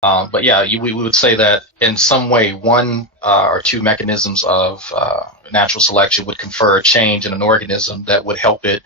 But yeah, we would say that in some way, one or two mechanisms of natural selection would confer a change in an organism that would help it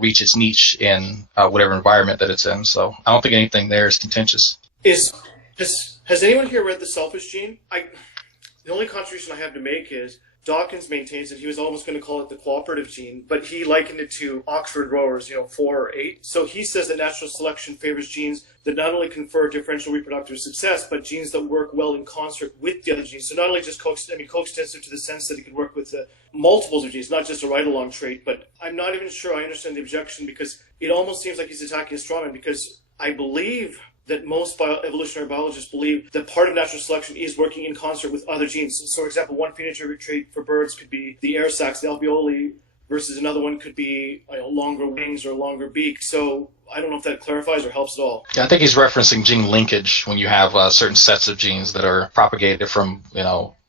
reach its niche in whatever environment that it's in. So I don't think anything there is contentious. Has anyone here read The Selfish Gene? The only contribution I have to make is Dawkins maintains that he was almost going to call it the cooperative gene, but he likened it to Oxford rowers, 4 or 8. So he says that natural selection favors genes that not only confer differential reproductive success, but genes that work well in concert with the other genes. So not only just coextensive to the sense that it can work with multiples of genes, not just a ride-along trait, but I'm not even sure I understand the objection, because it almost seems like he's attacking a straw man, because I believe that most evolutionary biologists believe that part of natural selection is working in concert with other genes. So, for example, one phenotypic trait for birds could be the air sacs, the alveoli, versus another one could be longer wings or longer beak. So I don't know if that clarifies or helps at all. Yeah, I think he's referencing gene linkage when you have certain sets of genes that are propagated from,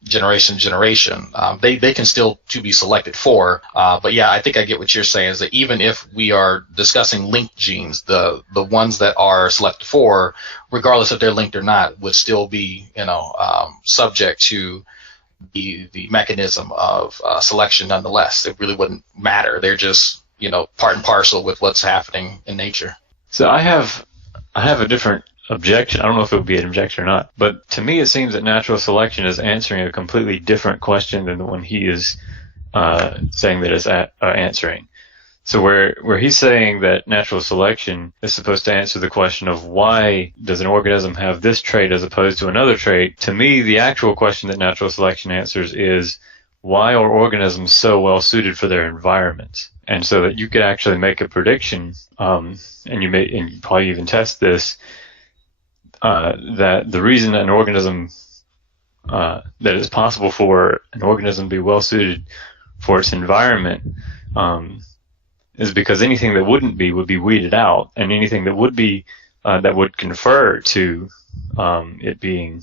generation to generation. They can still to be selected for. But yeah, I think I get what you're saying, is that even if we are discussing linked genes, the ones that are selected for, regardless if they're linked or not, would still be, subject to the mechanism of selection nonetheless. It really wouldn't matter. They're just, part and parcel with what's happening in nature. So I have a different objection. I don't know if it would be an objection or not, but to me it seems that natural selection is answering a completely different question than the one he is saying that it's answering. So where he's saying that natural selection is supposed to answer the question of why does an organism have this trait as opposed to another trait, to me the actual question that natural selection answers is why are organisms so well suited for their environment? And so that you could actually make a prediction, and you probably even test this, that the reason an organism that it's possible for an organism to be well suited for its environment is because anything that wouldn't be would be weeded out, and anything that would be that would confer to it being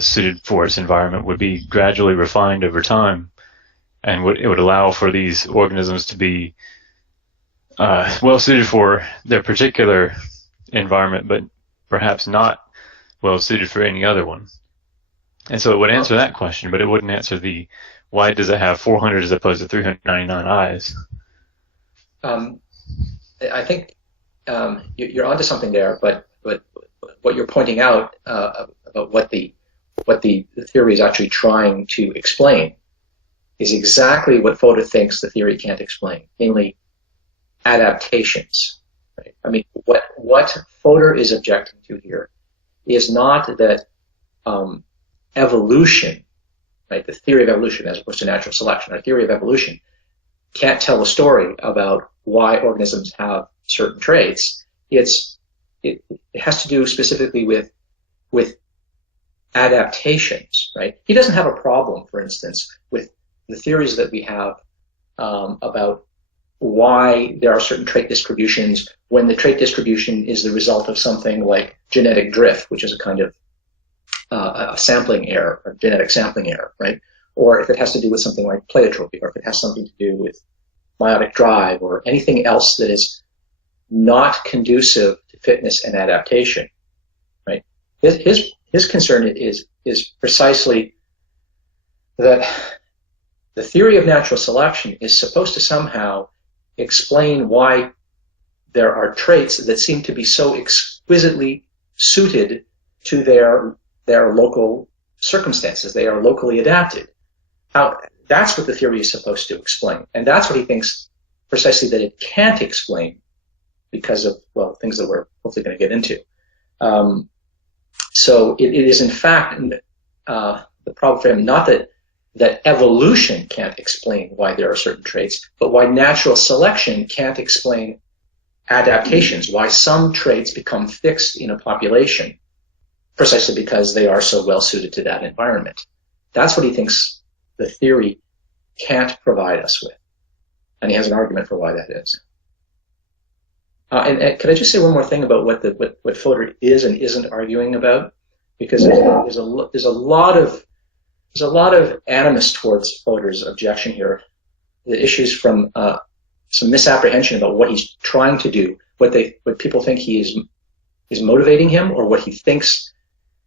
suited for its environment would be gradually refined over time, and it would allow for these organisms to be well suited for their particular environment, but perhaps not well suited for any other one. And so it would answer that question, but it wouldn't answer the why does it have 400 as opposed to 399 eyes. I think you're onto something there, but what you're pointing out about what the theory is actually trying to explain is exactly what Fodor thinks the theory can't explain, namely adaptations. Right? I mean, what Fodor is objecting to here is not that evolution, right, the theory of evolution as opposed to natural selection, our theory of evolution can't tell a story about why organisms have certain traits. It has to do specifically with adaptations, right? He doesn't have a problem, for instance, with the theories that we have about why there are certain trait distributions when the trait distribution is the result of something like genetic drift, which is a kind of a sampling error, or genetic sampling error, right? Or if it has to do with something like pleiotropy, or if it has something to do with meiotic drive, or anything else that is not conducive to fitness and adaptation, right? His concern is precisely that the theory of natural selection is supposed to somehow explain why there are traits that seem to be so exquisitely suited to their local circumstances. They are locally adapted. That's what the theory is supposed to explain. And that's what he thinks precisely that it can't explain because of, well, things that we're hopefully going to get into. So it is, in fact, the problem for him, not that evolution can't explain why there are certain traits, but why natural selection can't explain adaptations, why some traits become fixed in a population precisely because they are so well suited to that environment. That's what he thinks the theory can't provide us with. And he has an argument for why that is. And could I just say one more thing about what Fodor is and isn't arguing about? Because there's a lot of animus towards Fodor's objection here. The issues from some misapprehension about what he's trying to do, what people think he is is motivating him, or what he thinks,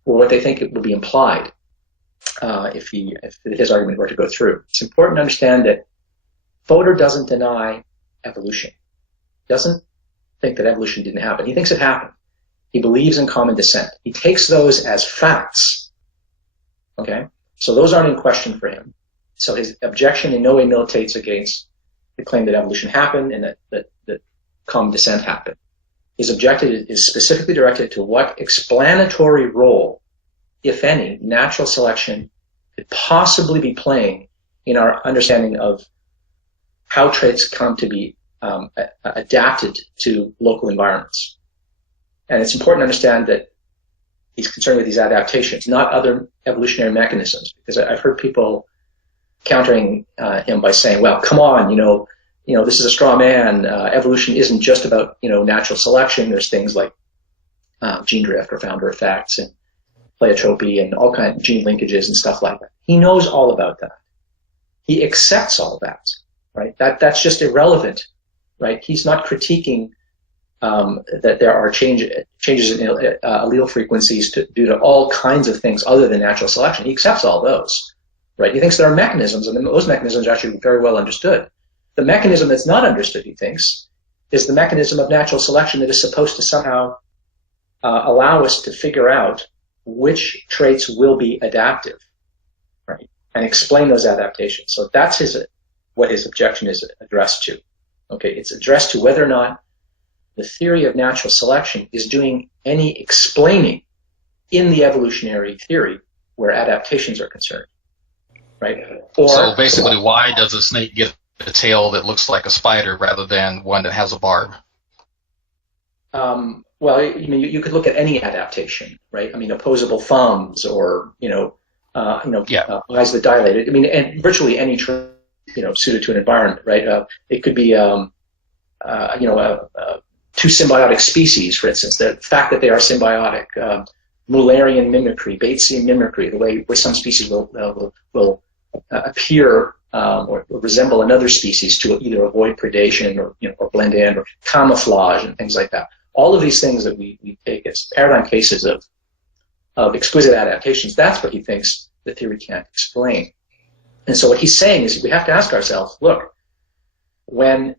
or what they think it will be implied if his argument were to go through. It's important to understand that Fodor doesn't deny evolution. He doesn't think that evolution didn't happen. He thinks it happened. He believes in common descent. He takes those as facts. Okay? So those aren't in question for him. So his objection in no way militates against the claim that evolution happened and that common descent happened. His objection is specifically directed to what explanatory role, if any, natural selection could possibly be playing in our understanding of how traits come to be adapted to local environments. And it's important to understand that he's concerned with these adaptations, not other evolutionary mechanisms, because I've heard people countering him by saying, well, come on, this is a straw man. Evolution isn't just about, natural selection. There's things like gene drift or founder effects and pleiotropy and all kinds of gene linkages and stuff like that. He knows all about that. He accepts all that, right? That's just irrelevant, right? He's not critiquing that there are changes in allele frequencies due to all kinds of things other than natural selection. He accepts all those, right? He thinks there are mechanisms, and those mechanisms are actually very well understood. The mechanism that's not understood, he thinks, is the mechanism of natural selection that is supposed to somehow allow us to figure out which traits will be adaptive, right? And explain those adaptations. So that's what his objection is addressed to. Okay, it's addressed to whether or not the theory of natural selection is doing any explaining in the evolutionary theory where adaptations are concerned, right? So basically, why does a snake get a tail that looks like a spider rather than one that has a barb? Well, you could look at any adaptation, right? Opposable thumbs, or eyes that dilated. And virtually any trait, suited to an environment, right? It could be, two symbiotic species, for instance. The fact that they are symbiotic, Mullerian mimicry, Batesian mimicry, the way where some species will appear or resemble another species to either avoid predation or blend in, or camouflage and things like that. All of these things that we take as paradigm cases of exquisite adaptations, that's what he thinks the theory can't explain. And so what he's saying is we have to ask ourselves, look,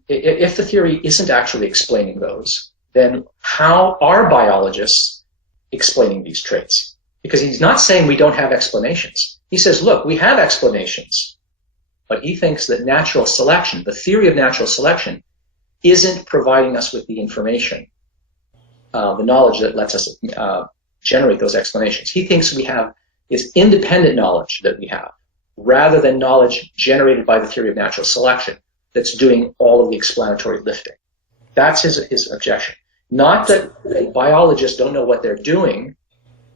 if the theory isn't actually explaining those, then how are biologists explaining these traits? Because he's not saying we don't have explanations. He says, look, we have explanations, but he thinks that natural selection, the theory of natural selection, isn't providing us with the information, the knowledge that lets us generate those explanations. He thinks we have is independent knowledge that we have, rather than knowledge generated by the theory of natural selection that's doing all of the explanatory lifting. That's his objection. Not that biologists don't know what they're doing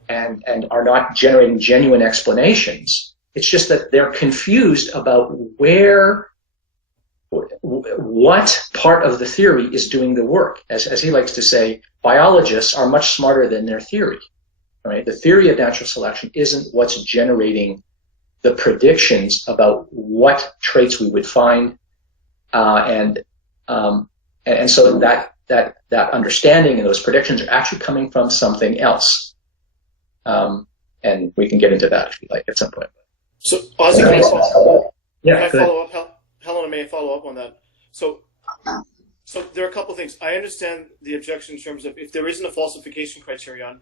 and are not generating genuine explanations. It's just that they're confused about what part of the theory is doing the work. As he likes to say, biologists are much smarter than their theory. Right? The theory of natural selection isn't what's generating the predictions about what traits we would find, and so that understanding and those predictions are actually coming from something else. And we can get into that if you like at some point. So, Ozzy, can I follow up? Helena, may I follow up on that? So there are a couple of things. I understand the objection in terms of if there isn't a falsification criterion,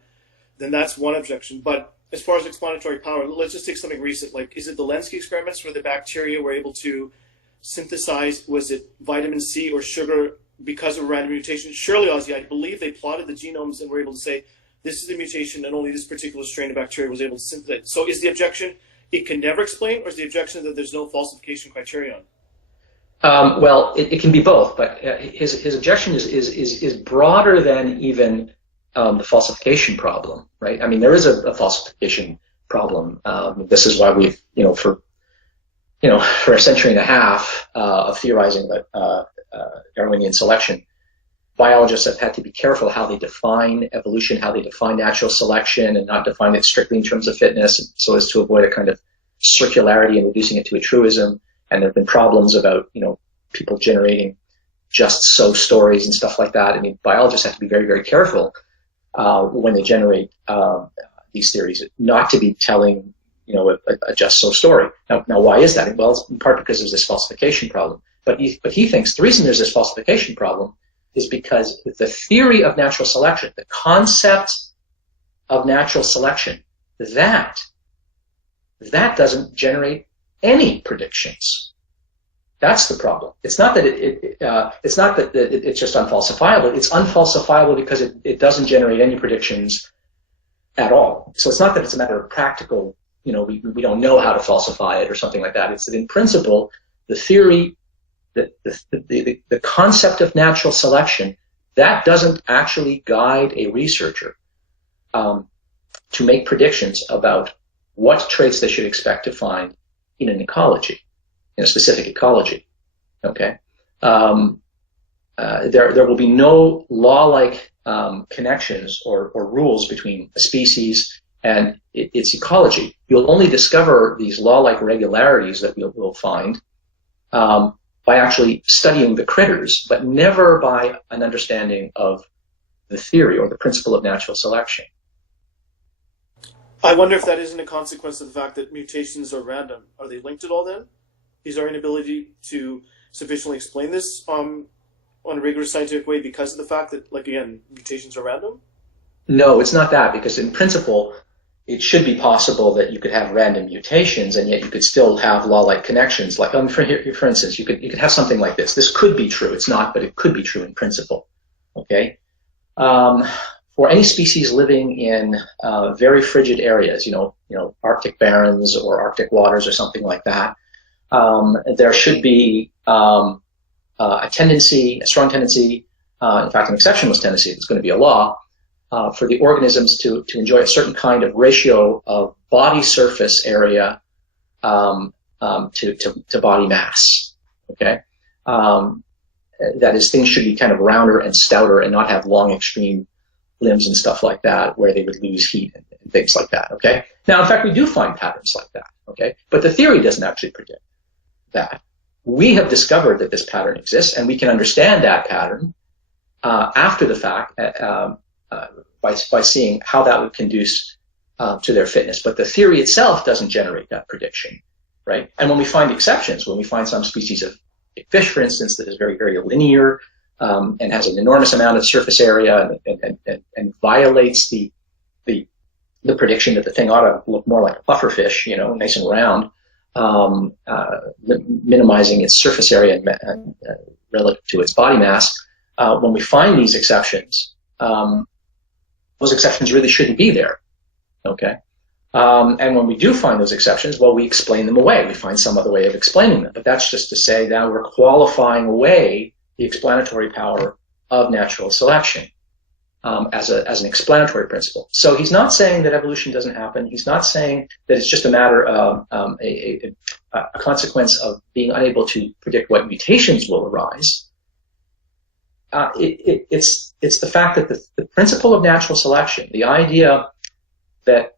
then that's one objection. But as far as explanatory power, let's just take something recent. Like, is it the Lenski experiments where the bacteria were able to synthesize, was it vitamin C or sugar because of a random mutation? Surely, Ozzy, I believe they plotted the genomes and were able to say, this is the mutation and only this particular strain of bacteria was able to synthesize. So is the objection it can never explain, or is the objection that there's no falsification criterion? Well, it can be both, but his objection is broader than even the falsification problem, right? There is a falsification problem. This is why we've, for a century and a half of theorizing that Darwinian selection, biologists have had to be careful how they define evolution, how they define natural selection, and not define it strictly in terms of fitness, so as to avoid a kind of circularity and reducing it to a truism. And there have been problems about, people generating just so stories and stuff like that. Biologists have to be very, very careful when they generate these theories, not to be telling a just so story. Now, why is that? Well, it's in part because there's this falsification problem. But he thinks the reason there's this falsification problem is because the theory of natural selection, the concept of natural selection, that doesn't generate any predictions. That's the problem. It's not that it's not that it's just unfalsifiable. It's unfalsifiable because it doesn't generate any predictions at all. So it's not that it's a matter of practical, we don't know how to falsify it or something like that. It's that in principle, the theory, the concept of natural selection, that doesn't actually guide a researcher to make predictions about what traits they should expect to find in an ecology, in a specific ecology. Okay, there will be no law-like connections or rules between a species and its ecology. You'll only discover these law-like regularities that we'll find by actually studying the critters, but never by an understanding of the theory or the principle of natural selection. I wonder if that isn't a consequence of the fact that mutations are random. Are they linked at all then? Is our inability to sufficiently explain this on a rigorous scientific way because of the fact that, again, mutations are random? No, it's not that, because in principle, it should be possible that you could have random mutations and yet you could still have law-like connections. Like, for instance, you could have something like this. This could be true. It's not, but it could be true in principle. Okay? For any species living in very frigid areas, Arctic barrens or Arctic waters or something like that, there should be a strong tendency, in fact, an exceptionless tendency, if it's going to be a law, for the organisms to enjoy a certain kind of ratio of body surface area to body mass. Okay, that is, things should be kind of rounder and stouter and not have long extreme limbs and stuff like that, where they would lose heat and things like that. Okay. Now, in fact, we do find patterns like that. Okay, but the theory doesn't actually predict that. We have discovered that this pattern exists, and we can understand that pattern after the fact by seeing how that would conduce to their fitness. But the theory itself doesn't generate that prediction, right? And when we find exceptions, when we find some species of fish, for instance, that is very, very linear and has an enormous amount of surface area and violates the prediction that the thing ought to look more like a puffer fish, nice and round, minimizing its surface area relative to its body mass. When we find these exceptions, those exceptions really shouldn't be there. Okay, and when we do find those exceptions, well, we explain them away. We find some other way of explaining them. But that's just to say that we're qualifying away the explanatory power of natural selection as an explanatory principle. So he's not saying that evolution doesn't happen. He's not saying that it's just a matter of a consequence of being unable to predict what mutations will arise. It's the fact that the principle of natural selection, the idea that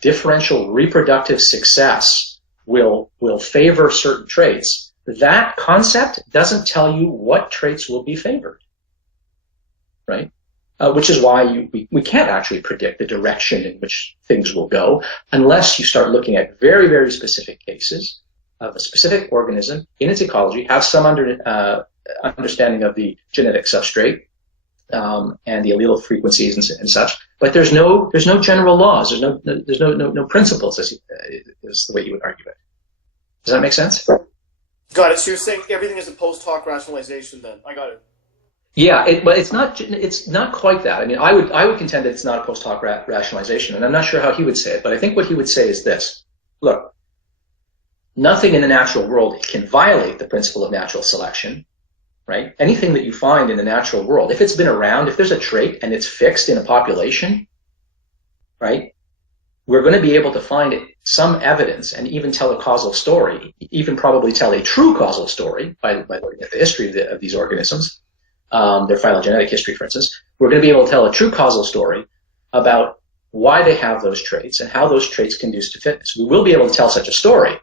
differential reproductive success will favor certain traits, that concept doesn't tell you what traits will be favored, right? Which is why we can't actually predict the direction in which things will go unless you start looking at very, very specific cases of a specific organism in its ecology, have some understanding of the genetic substrate and the allele frequencies and such. But there's no general laws. There's no principles, is the way you would argue it. Does that make sense? Got it. So you're saying everything is a post hoc rationalization then? I got it. Yeah, but it's not quite that. I mean, I would contend that it's not a post hoc rationalization, and I'm not sure how he would say it, but I think what he would say is this: look, nothing in the natural world can violate the principle of natural selection, right? Anything that you find in the natural world, if it's been around, if there's a trait and it's fixed in a population, right? We're going to be able to find some evidence and even tell a causal story, even probably tell a true causal story by looking at the history of these organisms. Their phylogenetic history, for instance. We're going to be able to tell a true causal story about why they have those traits and how those traits conduce to fitness. We will be able to tell such a story,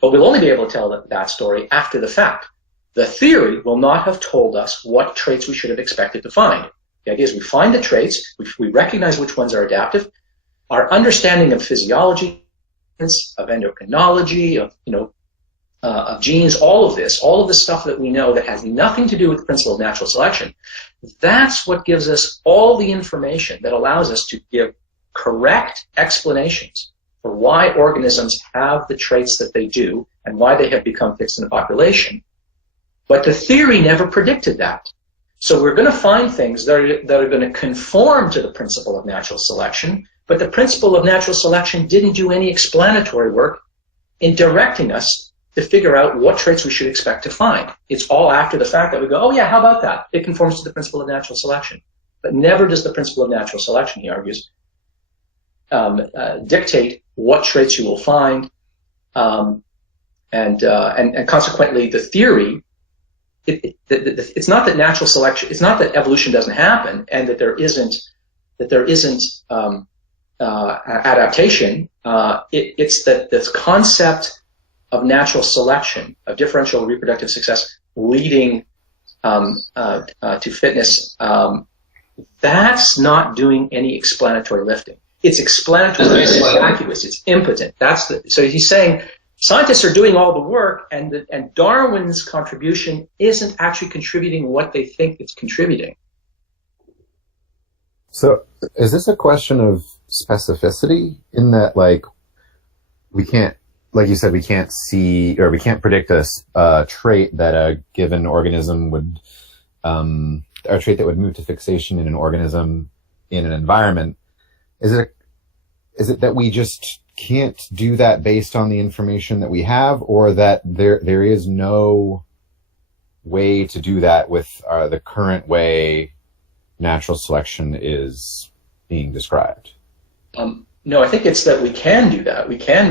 but we'll only be able to tell that story after the fact. The theory will not have told us what traits we should have expected to find. The idea is we find the traits, we recognize which ones are adaptive. Our understanding of physiology, of endocrinology, of genes, all of the stuff that we know that has nothing to do with the principle of natural selection, that's what gives us all the information that allows us to give correct explanations for why organisms have the traits that they do and why they have become fixed in the population. But the theory never predicted that. So we're going to find things that are going to conform to the principle of natural selection, but the principle of natural selection didn't do any explanatory work in directing us to figure out what traits we should expect to find. It's all after the fact that we go, oh yeah, how about that? It conforms to the principle of natural selection. But never does the principle of natural selection, he argues, dictate what traits you will find, and consequently the theory. It's not that natural selection. It's not that evolution doesn't happen, and that there isn't adaptation. It's that this concept of natural selection, of differential reproductive success leading to fitness, that's not doing any explanatory lifting. It's explanatory, it's vacuous, it's impotent. So he's saying scientists are doing all the work, and Darwin's contribution isn't actually contributing what they think it's contributing. So is this a question of specificity in that, like, we can't, like you said, we can't see or we can't predict a trait that a given organism would, or a trait that would move to fixation in an organism in an environment? Is it that we just can't do that based on the information that we have, or that there is no way to do that with the current way natural selection is being described? No, I think it's that we can do that. We can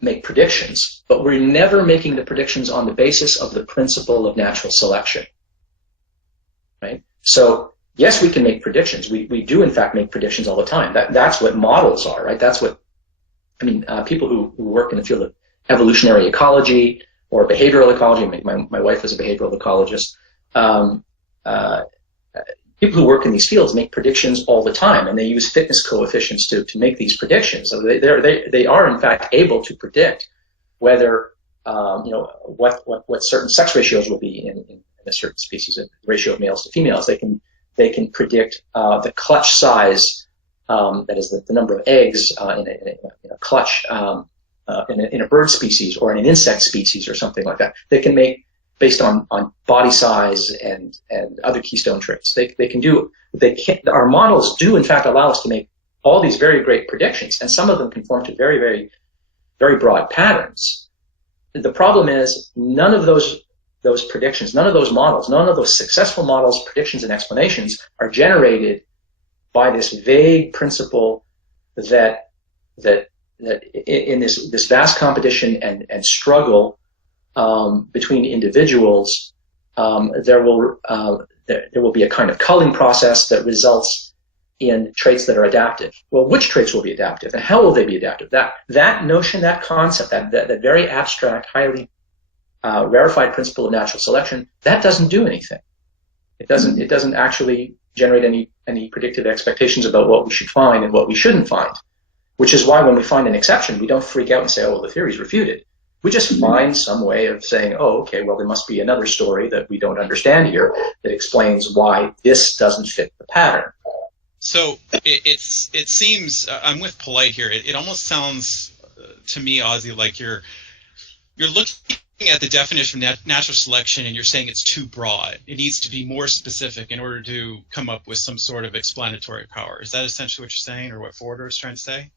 make predictions, but we're never making the predictions on the basis of the principle of natural selection, right? So yes, we can make predictions. We do in fact make predictions all the time. That's what models are, right? That's what, people who work in the field of evolutionary ecology or behavioral ecology. My wife is a behavioral ecologist. People who work in these fields make predictions all the time, and they use fitness coefficients to make these predictions. So they are in fact able to predict whether what certain sex ratios will be in a certain species, a ratio of males to females. They can predict the clutch size, that is the number of eggs in a clutch in a bird species or in an insect species or something like that. They can make based on body size and other keystone traits. Our models do in fact allow us to make all these very great predictions, and some of them conform to very, very, very broad patterns. The problem is none of those predictions, none of those models, none of those successful models, predictions, and explanations are generated by this vague principle that in this vast competition and struggle between individuals, there will be a kind of culling process that results in traits that are adaptive. Well, which traits will be adaptive, and how will they be adaptive? That notion, that concept, that very abstract, highly rarefied principle of natural selection, that doesn't do anything. It doesn't actually generate any predictive expectations about what we should find and what we shouldn't find. Which is why when we find an exception, we don't freak out and say, "Oh, well, the theory's refuted." We just find some way of saying, "Oh, okay, well, there must be another story that we don't understand here that explains why this doesn't fit the pattern." So it seems I'm with Polite here. It almost sounds to me, Ozzy, like you're looking at the definition of natural selection and you're saying it's too broad. It needs to be more specific in order to come up with some sort of explanatory power. Is that essentially what you're saying, or what Fodor is trying to say?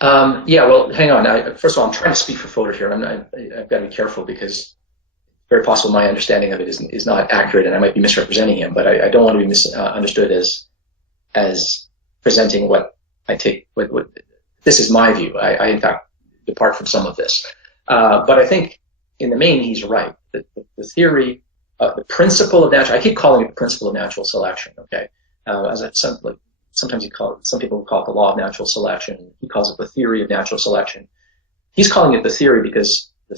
Yeah, well, hang on. First of all, I'm trying to speak for Fodor here. I've got to be careful because it's very possible my understanding of it is not accurate, and I might be misrepresenting him. But I don't want to be misunderstood as presenting what I take. What this is my view. I in fact depart from some of this, but I think in the main he's right. The theory, the principle of natural. I keep calling it the principle of natural selection. Okay, sometimes some people call it the law of natural selection. He calls it the theory of natural selection. He's calling it the theory because the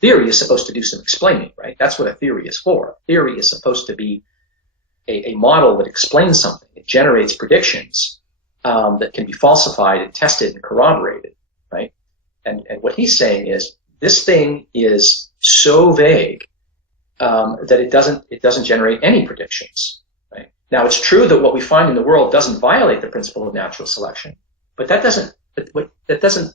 theory is supposed to do some explaining, right? That's what a theory is for. Theory is supposed to be a model that explains something. It generates predictions that can be falsified and tested and corroborated, right? And what he's saying is this thing is so vague that it doesn't generate any predictions. Right? Now, it's true that what we find in the world doesn't violate the principle of natural selection, but that doesn't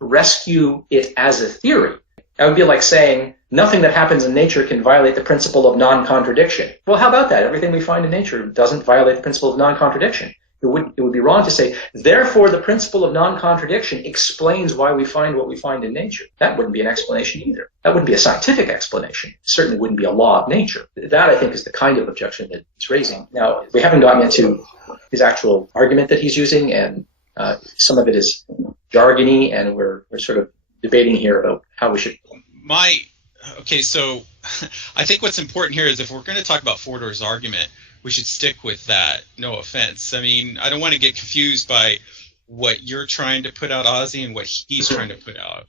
rescue it as a theory. That would be like saying nothing that happens in nature can violate the principle of non-contradiction. Well, how about that? Everything we find in nature doesn't violate the principle of non-contradiction. It would be wrong to say, therefore, the principle of non-contradiction explains why we find what we find in nature. That wouldn't be an explanation either. That wouldn't be a scientific explanation. It certainly wouldn't be a law of nature. That, I think, is the kind of objection that he's raising. Now, we haven't gotten into his actual argument that he's using, and some of it is jargony, and we're sort of debating here about how we should. Okay, so I think what's important here is if we're going to talk about Fodor's argument, we should stick with that. No offense. I mean, I don't want to get confused by what you're trying to put out, Ozzy, and what he's trying to put out,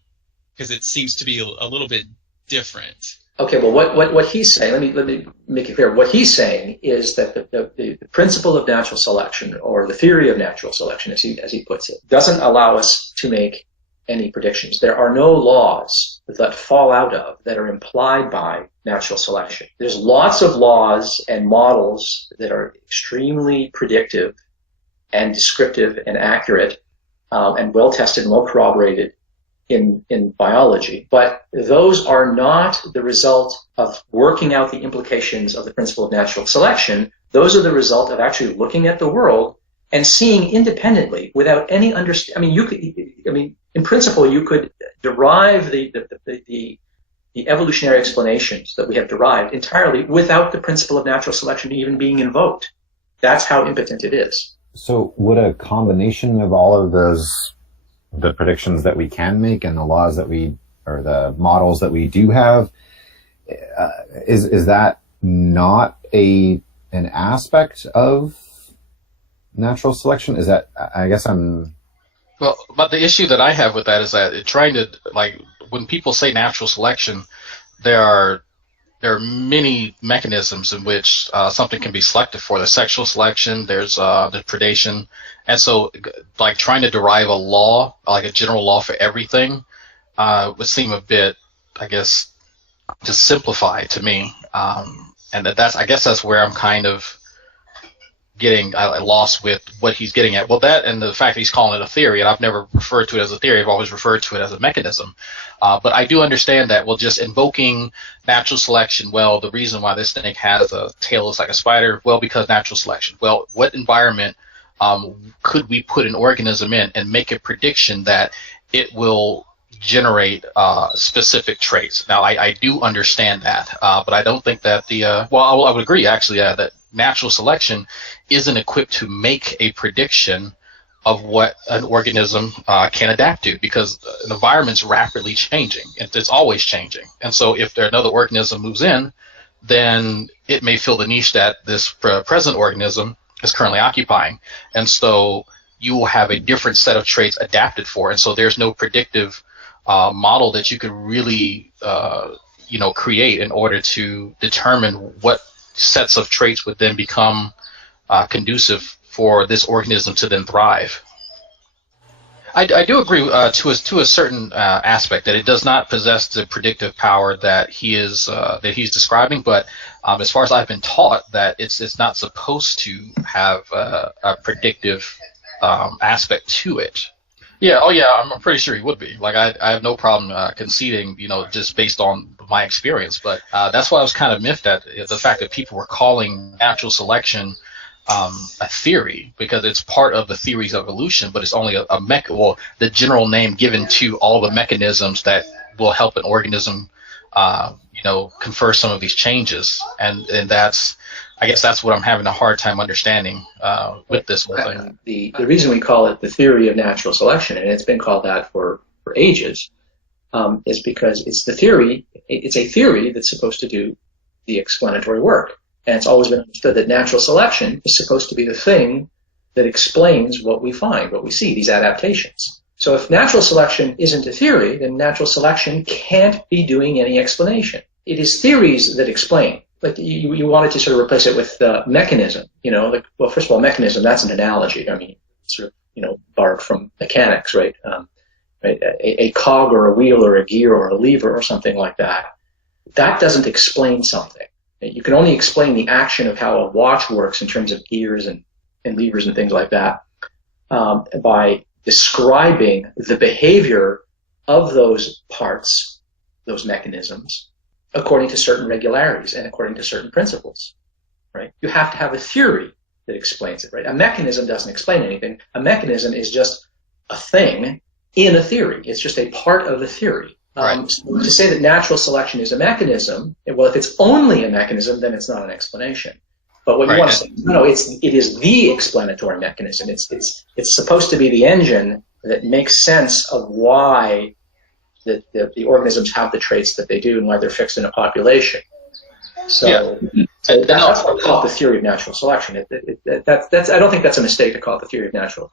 because it seems to be a little bit different. Okay, well, what he's saying, let me make it clear. What he's saying is that the principle of natural selection, or the theory of natural selection, as he puts it, doesn't allow us to make any predictions. There are no laws that fall out of, that are implied by natural selection. There's lots of laws and models that are extremely predictive and descriptive and accurate and well tested and well corroborated in biology, but those are not the result of working out the implications of the principle of natural selection. Those are the result of actually looking at the world and seeing independently without any understanding. In principle, you could derive the evolutionary explanations that we have derived entirely without the principle of natural selection even being invoked. That's how impotent it is. So would a combination of all of the predictions that we can make and the laws that or the models that we do have, is that not an aspect of natural selection? Is that, I guess Well, but the issue that I have with that is that trying to, like, when people say natural selection, there are many mechanisms in which something can be selected for. There's sexual selection, there's the predation, and so like trying to derive a law, like a general law for everything, would seem a bit, I guess, just simplified to me. And I guess that's where I'm kind of getting lost with what he's getting at. Well, that and the fact that he's calling it a theory, and I've never referred to it as a theory, I've always referred to it as a mechanism. But I do understand that, well, just invoking natural selection, well, the reason why this thing has a tail looks like a spider, well, because natural selection. Well, what environment could we put an organism in and make a prediction that it will generate specific traits? Now, I do understand that, but I don't think that I would agree, actually, that natural selection isn't equipped to make a prediction of what an organism can adapt to, because the environment's rapidly changing. It's always changing. And so if another organism moves in, then it may fill the niche that this present organism is currently occupying. And so you will have a different set of traits adapted for. And so there's no predictive model that you could really create in order to determine what sets of traits would then become conducive for this organism to then thrive. I do agree to a certain aspect that it does not possess the predictive power that he's describing, but as far as I've been taught, that it's not supposed to have a predictive aspect to it. Yeah, oh yeah, I'm pretty sure he would be. Like, I have no problem conceding, just based on my experience. But that's why I was kind of miffed at the fact that people were calling natural selection a theory, because it's part of the theories of evolution, but it's only the general name given to all the mechanisms that will help an organism, confer some of these changes. And that's, I guess that's what I'm having a hard time understanding with this whole thing. The reason we call it the theory of natural selection, and it's been called that for ages, is because it's a theory that's supposed to do the explanatory work. And it's always been understood that natural selection is supposed to be the thing that explains what we find, what we see, these adaptations. So if natural selection isn't a theory, then natural selection can't be doing any explanation. It is theories that explain. like you wanted to sort of replace it with mechanism, like, well, first of all, mechanism, that's an analogy. I mean, sort of, borrowed from mechanics, right? Right? A cog or a wheel or a gear or a lever or something like that. That doesn't explain something. You can only explain the action of how a watch works in terms of gears and levers and things like that by describing the behavior of those parts, those mechanisms, according to certain regularities and according to certain principles, right? You have to have a theory that explains it, right? A mechanism doesn't explain anything. A mechanism is just a thing in a theory. It's just a part of a theory. Right. So to say that natural selection is a mechanism, well, if it's only a mechanism, then it's not an explanation. But what you want to say, no, it is the explanatory mechanism. It's supposed to be the engine that makes sense of why the organisms have the traits that they do and why they're fixed in a population. So, that's what we call it the theory of natural selection. I don't think that's a mistake to call it the theory of natural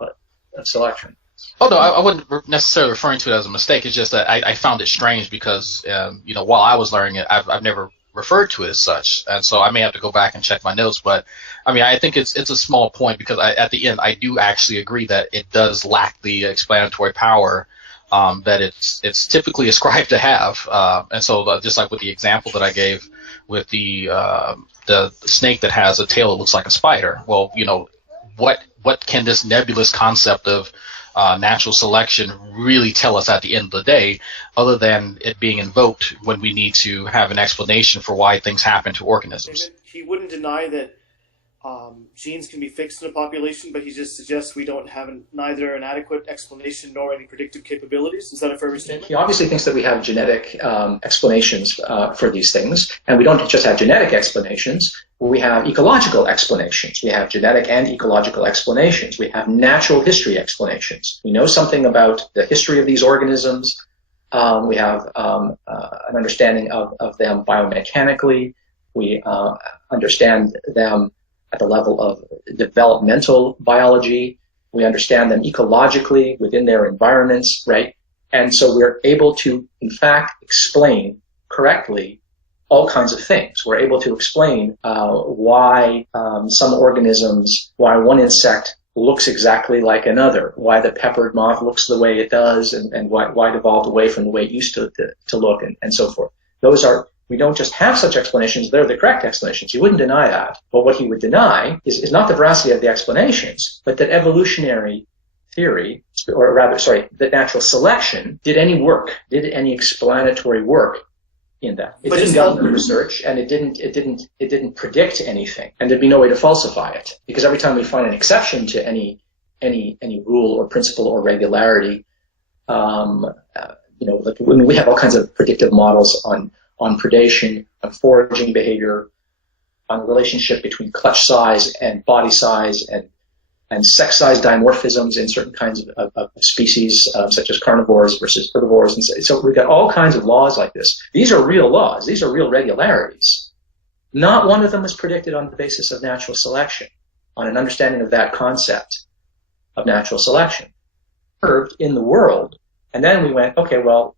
selection. Oh, no, I wasn't necessarily referring to it as a mistake. It's just that I found it strange because, while I was learning it, I've never referred to it as such. And so I may have to go back and check my notes. But, I mean, I think it's a small point because at the end, I do actually agree that it does lack the explanatory power that it's typically ascribed to have. And so just like with the example that I gave with the snake that has a tail that looks like a spider, well, what can this nebulous concept of natural selection really tell us at the end of the day, other than it being invoked when we need to have an explanation for why things happen to organisms? He wouldn't deny that genes can be fixed in a population, but he just suggests we don't have neither an adequate explanation nor any predictive capabilities. Is that a fair statement? He obviously thinks that we have genetic explanations for these things, and we don't just have genetic explanations. We have ecological explanations. We have genetic and ecological explanations. We have natural history explanations. We know something about the history of these organisms. We have an understanding of them biomechanically. We understand them at the level of developmental biology. We understand them ecologically within their environments, right? And so we're able to, in fact, explain correctly all kinds of things. We're able to explain why some organisms, why one insect looks exactly like another, why the peppered moth looks the way it does, and why it evolved away from the way it used to look, and so forth. We don't just have such explanations, they're the correct explanations. He wouldn't deny that. But what he would deny is not the veracity of the explanations, but that evolutionary theory, or rather, that natural selection did any explanatory work in that. It didn't govern the research, and it didn't predict anything, and there'd be no way to falsify it. Because every time we find an exception to any rule or principle or regularity, we have all kinds of predictive models on predation, on foraging behavior, on the relationship between clutch size and body size, and sex size dimorphisms in certain kinds of species, such as carnivores versus herbivores. And so we've got all kinds of laws like this. These are real laws. These are real regularities. Not one of them was predicted on the basis of natural selection, on an understanding of that concept of natural selection. In the world, and then we went, okay, well,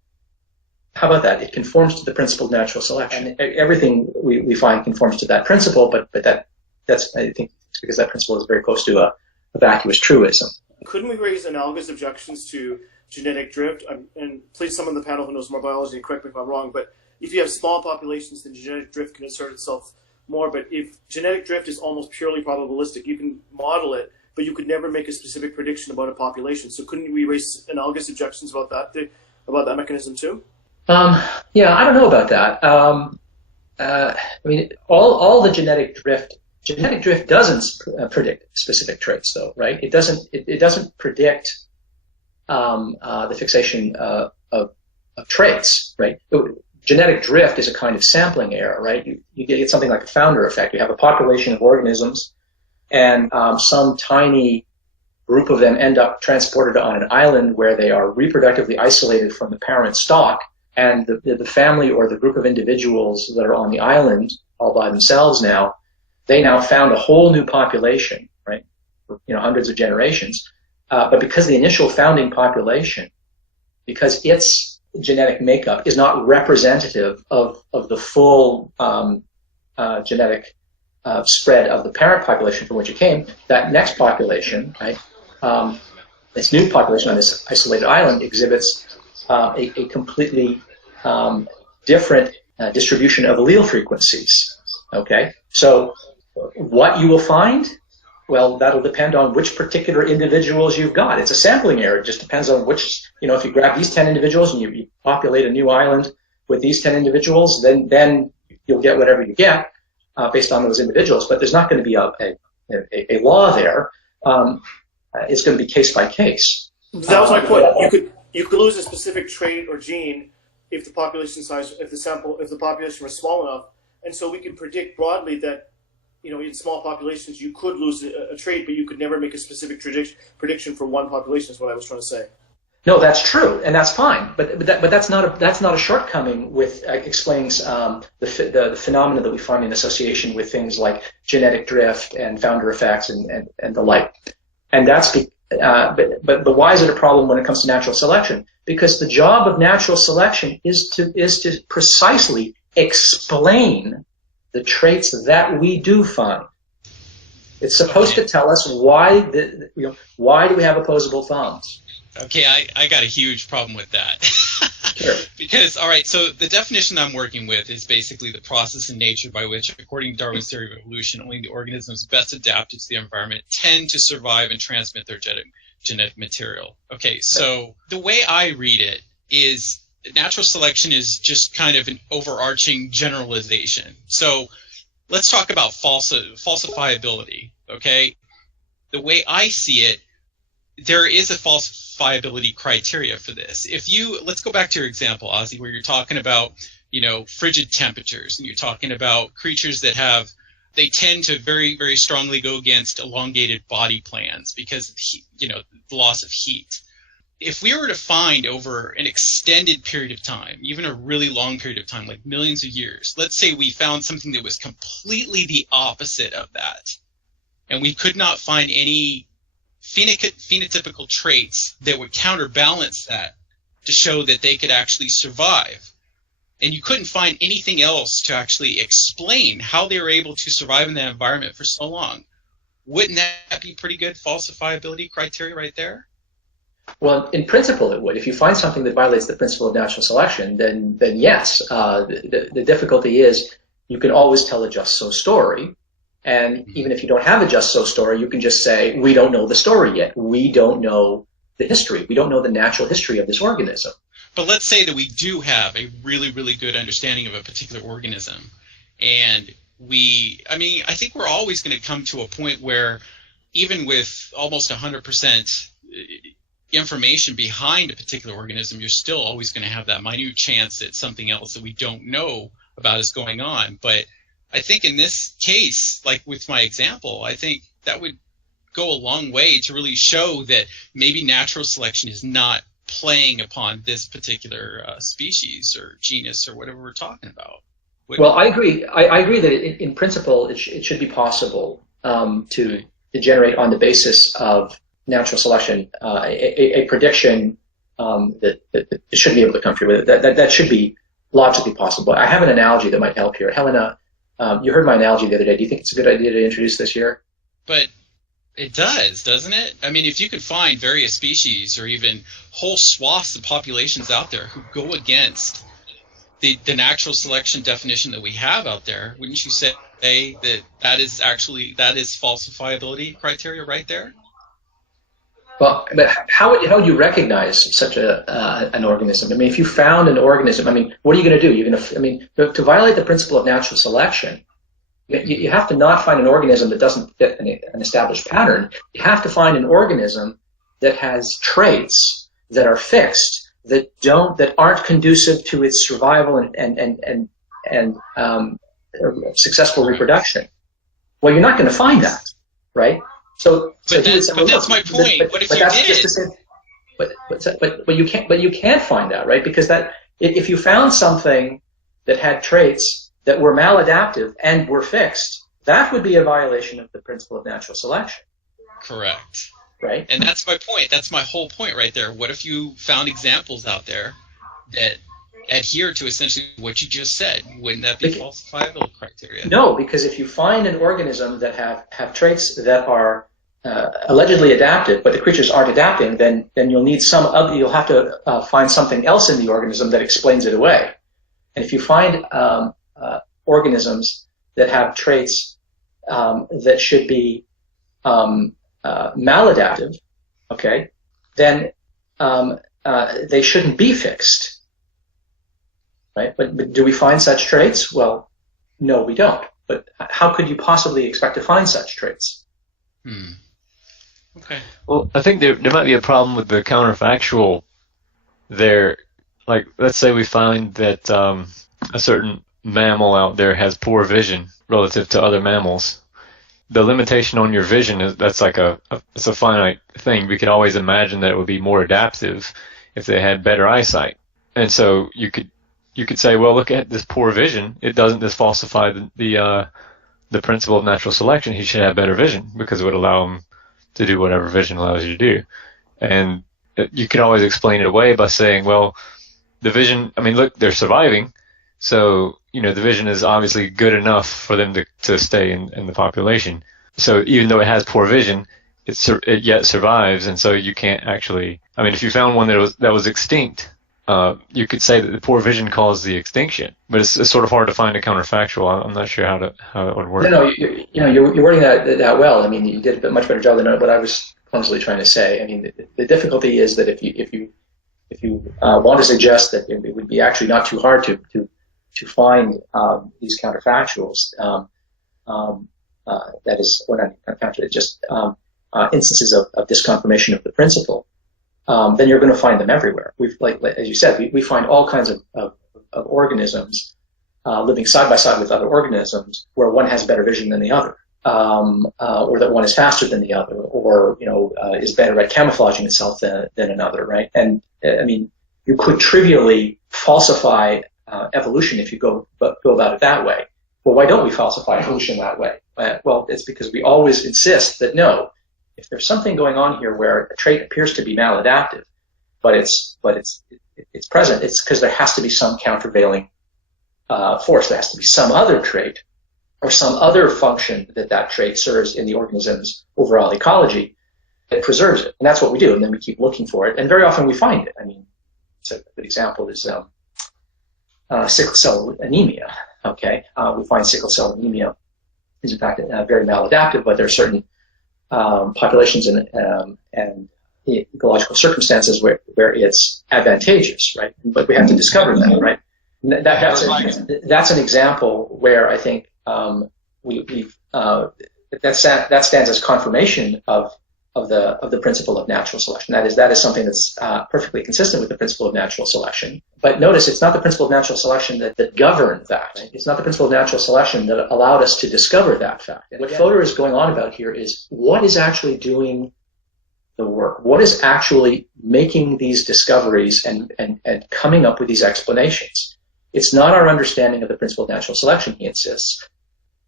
how about that? It conforms to the principle of natural selection. And everything we find conforms to that principle, but that's I think it's because that principle is very close to a vacuous truism. Couldn't we raise analogous objections to genetic drift? And please, someone on the panel who knows more biology, correct me if I'm wrong, but if you have small populations, then genetic drift can assert itself more. But if genetic drift is almost purely probabilistic, you can model it, but you could never make a specific prediction about a population. So couldn't we raise analogous objections about that mechanism too? Yeah, I don't know about that. I mean, all the genetic drift doesn't predict specific traits, though, right? It doesn't predict the fixation of traits, right? Genetic drift is a kind of sampling error, right? You get something like a founder effect. You have a population of organisms, and some tiny group of them end up transported on an island where they are reproductively isolated from the parent stock. And the family or the group of individuals that are on the island all by themselves now, they now found a whole new population, right? Hundreds of generations. But because the initial founding population, because its genetic makeup is not representative of the full genetic spread of the parent population from which it came, that next population, right, this new population on this isolated island exhibits a completely different distribution of allele frequencies. Okay, so what you will find, well, that'll depend on which particular individuals you've got. It's a sampling error. It just depends on which, if you grab these 10 individuals and you populate a new island with these 10 individuals, then you'll get whatever you get based on those individuals. But there's not going to be a law there. It's going to be case by case. That was my point. You could lose a specific trait or gene if the population size, if the population was small enough, and so we can predict broadly that, in small populations you could lose a trait, but you could never make a specific prediction for one population. Is what I was trying to say. No, that's true, and that's fine. But that's not a shortcoming with explaining the phenomena that we find in association with things like genetic drift and founder effects and the like. And that's but why is it a problem when it comes to natural selection? Because the job of natural selection is to precisely explain the traits that we do find. It's supposed to tell us why do we have opposable thumbs. Okay, I got a huge problem with that. Sure. Because, all right, so the definition I'm working with is basically the process in nature by which, according to Darwin's theory of evolution, only the organisms best adapted to the environment tend to survive and transmit their genetic material. Okay, so the way I read it is natural selection is just kind of an overarching generalization. So let's talk about falsifiability, okay? The way I see it, there is a falsifiability criteria for this. Let's go back to your example, Ozzy, where you're talking about, frigid temperatures, and you're talking about creatures that they tend to very, very strongly go against elongated body plans because of the loss of heat. If we were to find over an extended period of time, even a really long period of time, like millions of years, let's say we found something that was completely the opposite of that, and we could not find any phenotypical traits that would counterbalance that to show that they could actually survive. And you couldn't find anything else to actually explain how they were able to survive in that environment for so long. Wouldn't that be pretty good falsifiability criteria right there? Well, in principle it would. If you find something that violates the principle of natural selection, then yes. The difficulty is you can always tell a just so story. And even if you don't have a just so story, you can just say, we don't know the story yet. We don't know the history. We don't know the natural history of this organism. But let's say that we do have a really, really good understanding of a particular organism. And I think we're always going to come to a point where even with almost 100% information behind a particular organism, you're still always going to have that minute chance that something else that we don't know about is going on. But I think in this case, like with my example, I think that would go a long way to really show that maybe natural selection is not playing upon this particular species or genus or whatever we're talking about. Well, I agree. I agree that in principle it should be possible to generate on the basis of natural selection a prediction that it should be able to come through with. That should be logically possible. I have an analogy that might help here. Helena, you heard my analogy the other day. Do you think it's a good idea to introduce this here? But it does, doesn't it? I mean, if you could find various species or even whole swaths of populations out there who go against the natural selection definition that we have out there, wouldn't you say that is falsifiability criteria right there? Well, but how would you recognize such an organism? I mean, if you found an organism, I mean, what are you going to do? You're going to, I mean, to violate the principle of natural selection, you have to not find an organism that doesn't fit an established pattern. You have to find an organism that has traits that are fixed, that aren't conducive to its survival and successful reproduction. Well, you're not going to find that, right? But that's my point. What if you did? But you can't find that, right? Because if you found something that had traits that were maladaptive and were fixed, that would be a violation of the principle of natural selection. Correct. Right. And that's my point. That's my whole point right there. What if you found examples out there that adhere to essentially what you just said. Wouldn't that be falsifiability criteria? No, because if you find an organism that have traits that are allegedly adaptive, but the creatures aren't adapting, then you'll need you'll have to find something else in the organism that explains it away. And if you find organisms that have traits that should be maladaptive, okay, then they shouldn't be fixed, right? But do we find such traits? Well, no, we don't. But how could you possibly expect to find such traits? Okay. Well, I think there might be a problem with the counterfactual there. Like, let's say we find that a certain mammal out there has poor vision relative to other mammals. The limitation on your vision that's like it's a finite thing. We could always imagine that it would be more adaptive if they had better eyesight. And so you could say, well, look at this poor vision. It doesn't disfalsify the principle of natural selection. He should have better vision because it would allow him to do whatever vision allows you to do. And you can always explain it away by saying, well, the vision, I mean, look, they're surviving. So, the vision is obviously good enough for them to stay in the population. So even though it has poor vision, it yet survives. And so you can't actually, I mean, if you found one that was extinct, you could say that the poor vision caused the extinction. But it's sort of hard to find a counterfactual. I'm not sure how it would work. No, you're wording that well. I mean, you did a much better job than what I was clumsily trying to say. I mean, the difficulty is that if you want to suggest that it would be actually not too hard to find these counterfactuals, that is, well, not counter, just instances of disconfirmation of the principle, then you're going to find them everywhere. As you said, we find all kinds of organisms living side by side with other organisms where one has better vision than the other, or that one is faster than the other, or is better at camouflaging itself than another, right? And I mean, you could trivially falsify evolution if you go about it that way. Well, why don't we falsify evolution that way? Well, it's because we always insist that no, if there's something going on here where a trait appears to be maladaptive, but it's present, it's because there has to be some countervailing force. There has to be some other trait or some other function that trait serves in the organism's overall ecology that preserves it. And that's what we do. And then we keep looking for it. And very often we find it. I mean, a good example is sickle cell anemia. Okay, we find sickle cell anemia is in fact very maladaptive, but there are certain populations and ecological circumstances where it's advantageous, right? But we have to discover that, right? That's an example where I think that stands as confirmation of the principle of natural selection. That is something that's perfectly consistent with the principle of natural selection. But notice, it's not the principle of natural selection that governed that. Right? It's not the principle of natural selection that allowed us to discover that fact. And what Fodor is going on about here is what is actually doing the work? What is actually making these discoveries and coming up with these explanations? It's not our understanding of the principle of natural selection, he insists.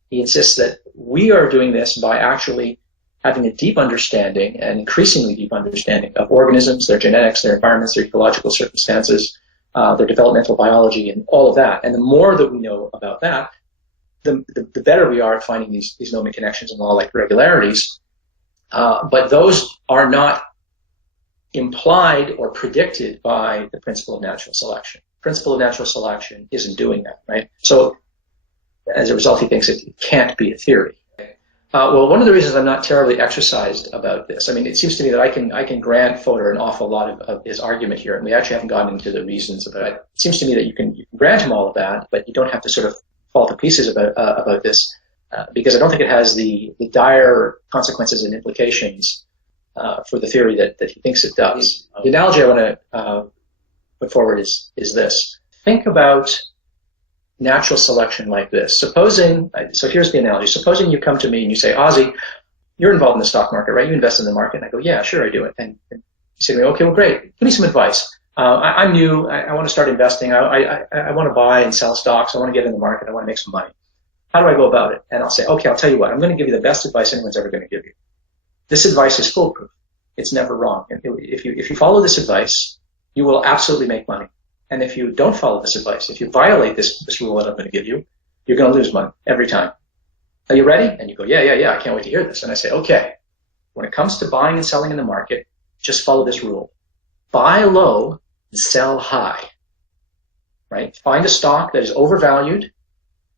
He insists that we are doing this by actually having a deep understanding, an increasingly deep understanding of organisms, their genetics, their environments, their ecological circumstances, their developmental biology, and all of that. And the more that we know about that, the better we are at finding these gnomic connections and law-like regularities. But those are not implied or predicted by the principle of natural selection. The principle of natural selection isn't doing that, right? So as a result, he thinks it can't be a theory. Well, one of the reasons I'm not terribly exercised about this, I mean, it seems to me that I can grant Fodor an awful lot of his argument here, and we actually haven't gotten into the reasons about it. It seems to me that you can grant him all of that, but you don't have to sort of fall to pieces about this, because I don't think it has the dire consequences and implications for the theory that he thinks it does. The analogy I want to put forward is this. Think about natural selection like this. So here's the analogy. Supposing you come to me and you say, Ozzy, you're involved in the stock market, right? You invest in the market. And I go, yeah, sure, I do it. And you say to me, okay, well, great. Give me some advice. I'm new. I want to start investing. I want to buy and sell stocks. I want to get in the market. I want to make some money. How do I go about it? And I'll say, okay, I'll tell you what. I'm going to give you the best advice anyone's ever going to give you. This advice is foolproof. It's never wrong. If you follow this advice, you will absolutely make money. And if you don't follow this advice, if you violate this rule that I'm going to give you, you're going to lose money every time. Are you ready? And you go, yeah, I can't wait to hear this. And I say, okay, when it comes to buying and selling in the market, just follow this rule. Buy low, sell high, right? Find a stock that is overvalued,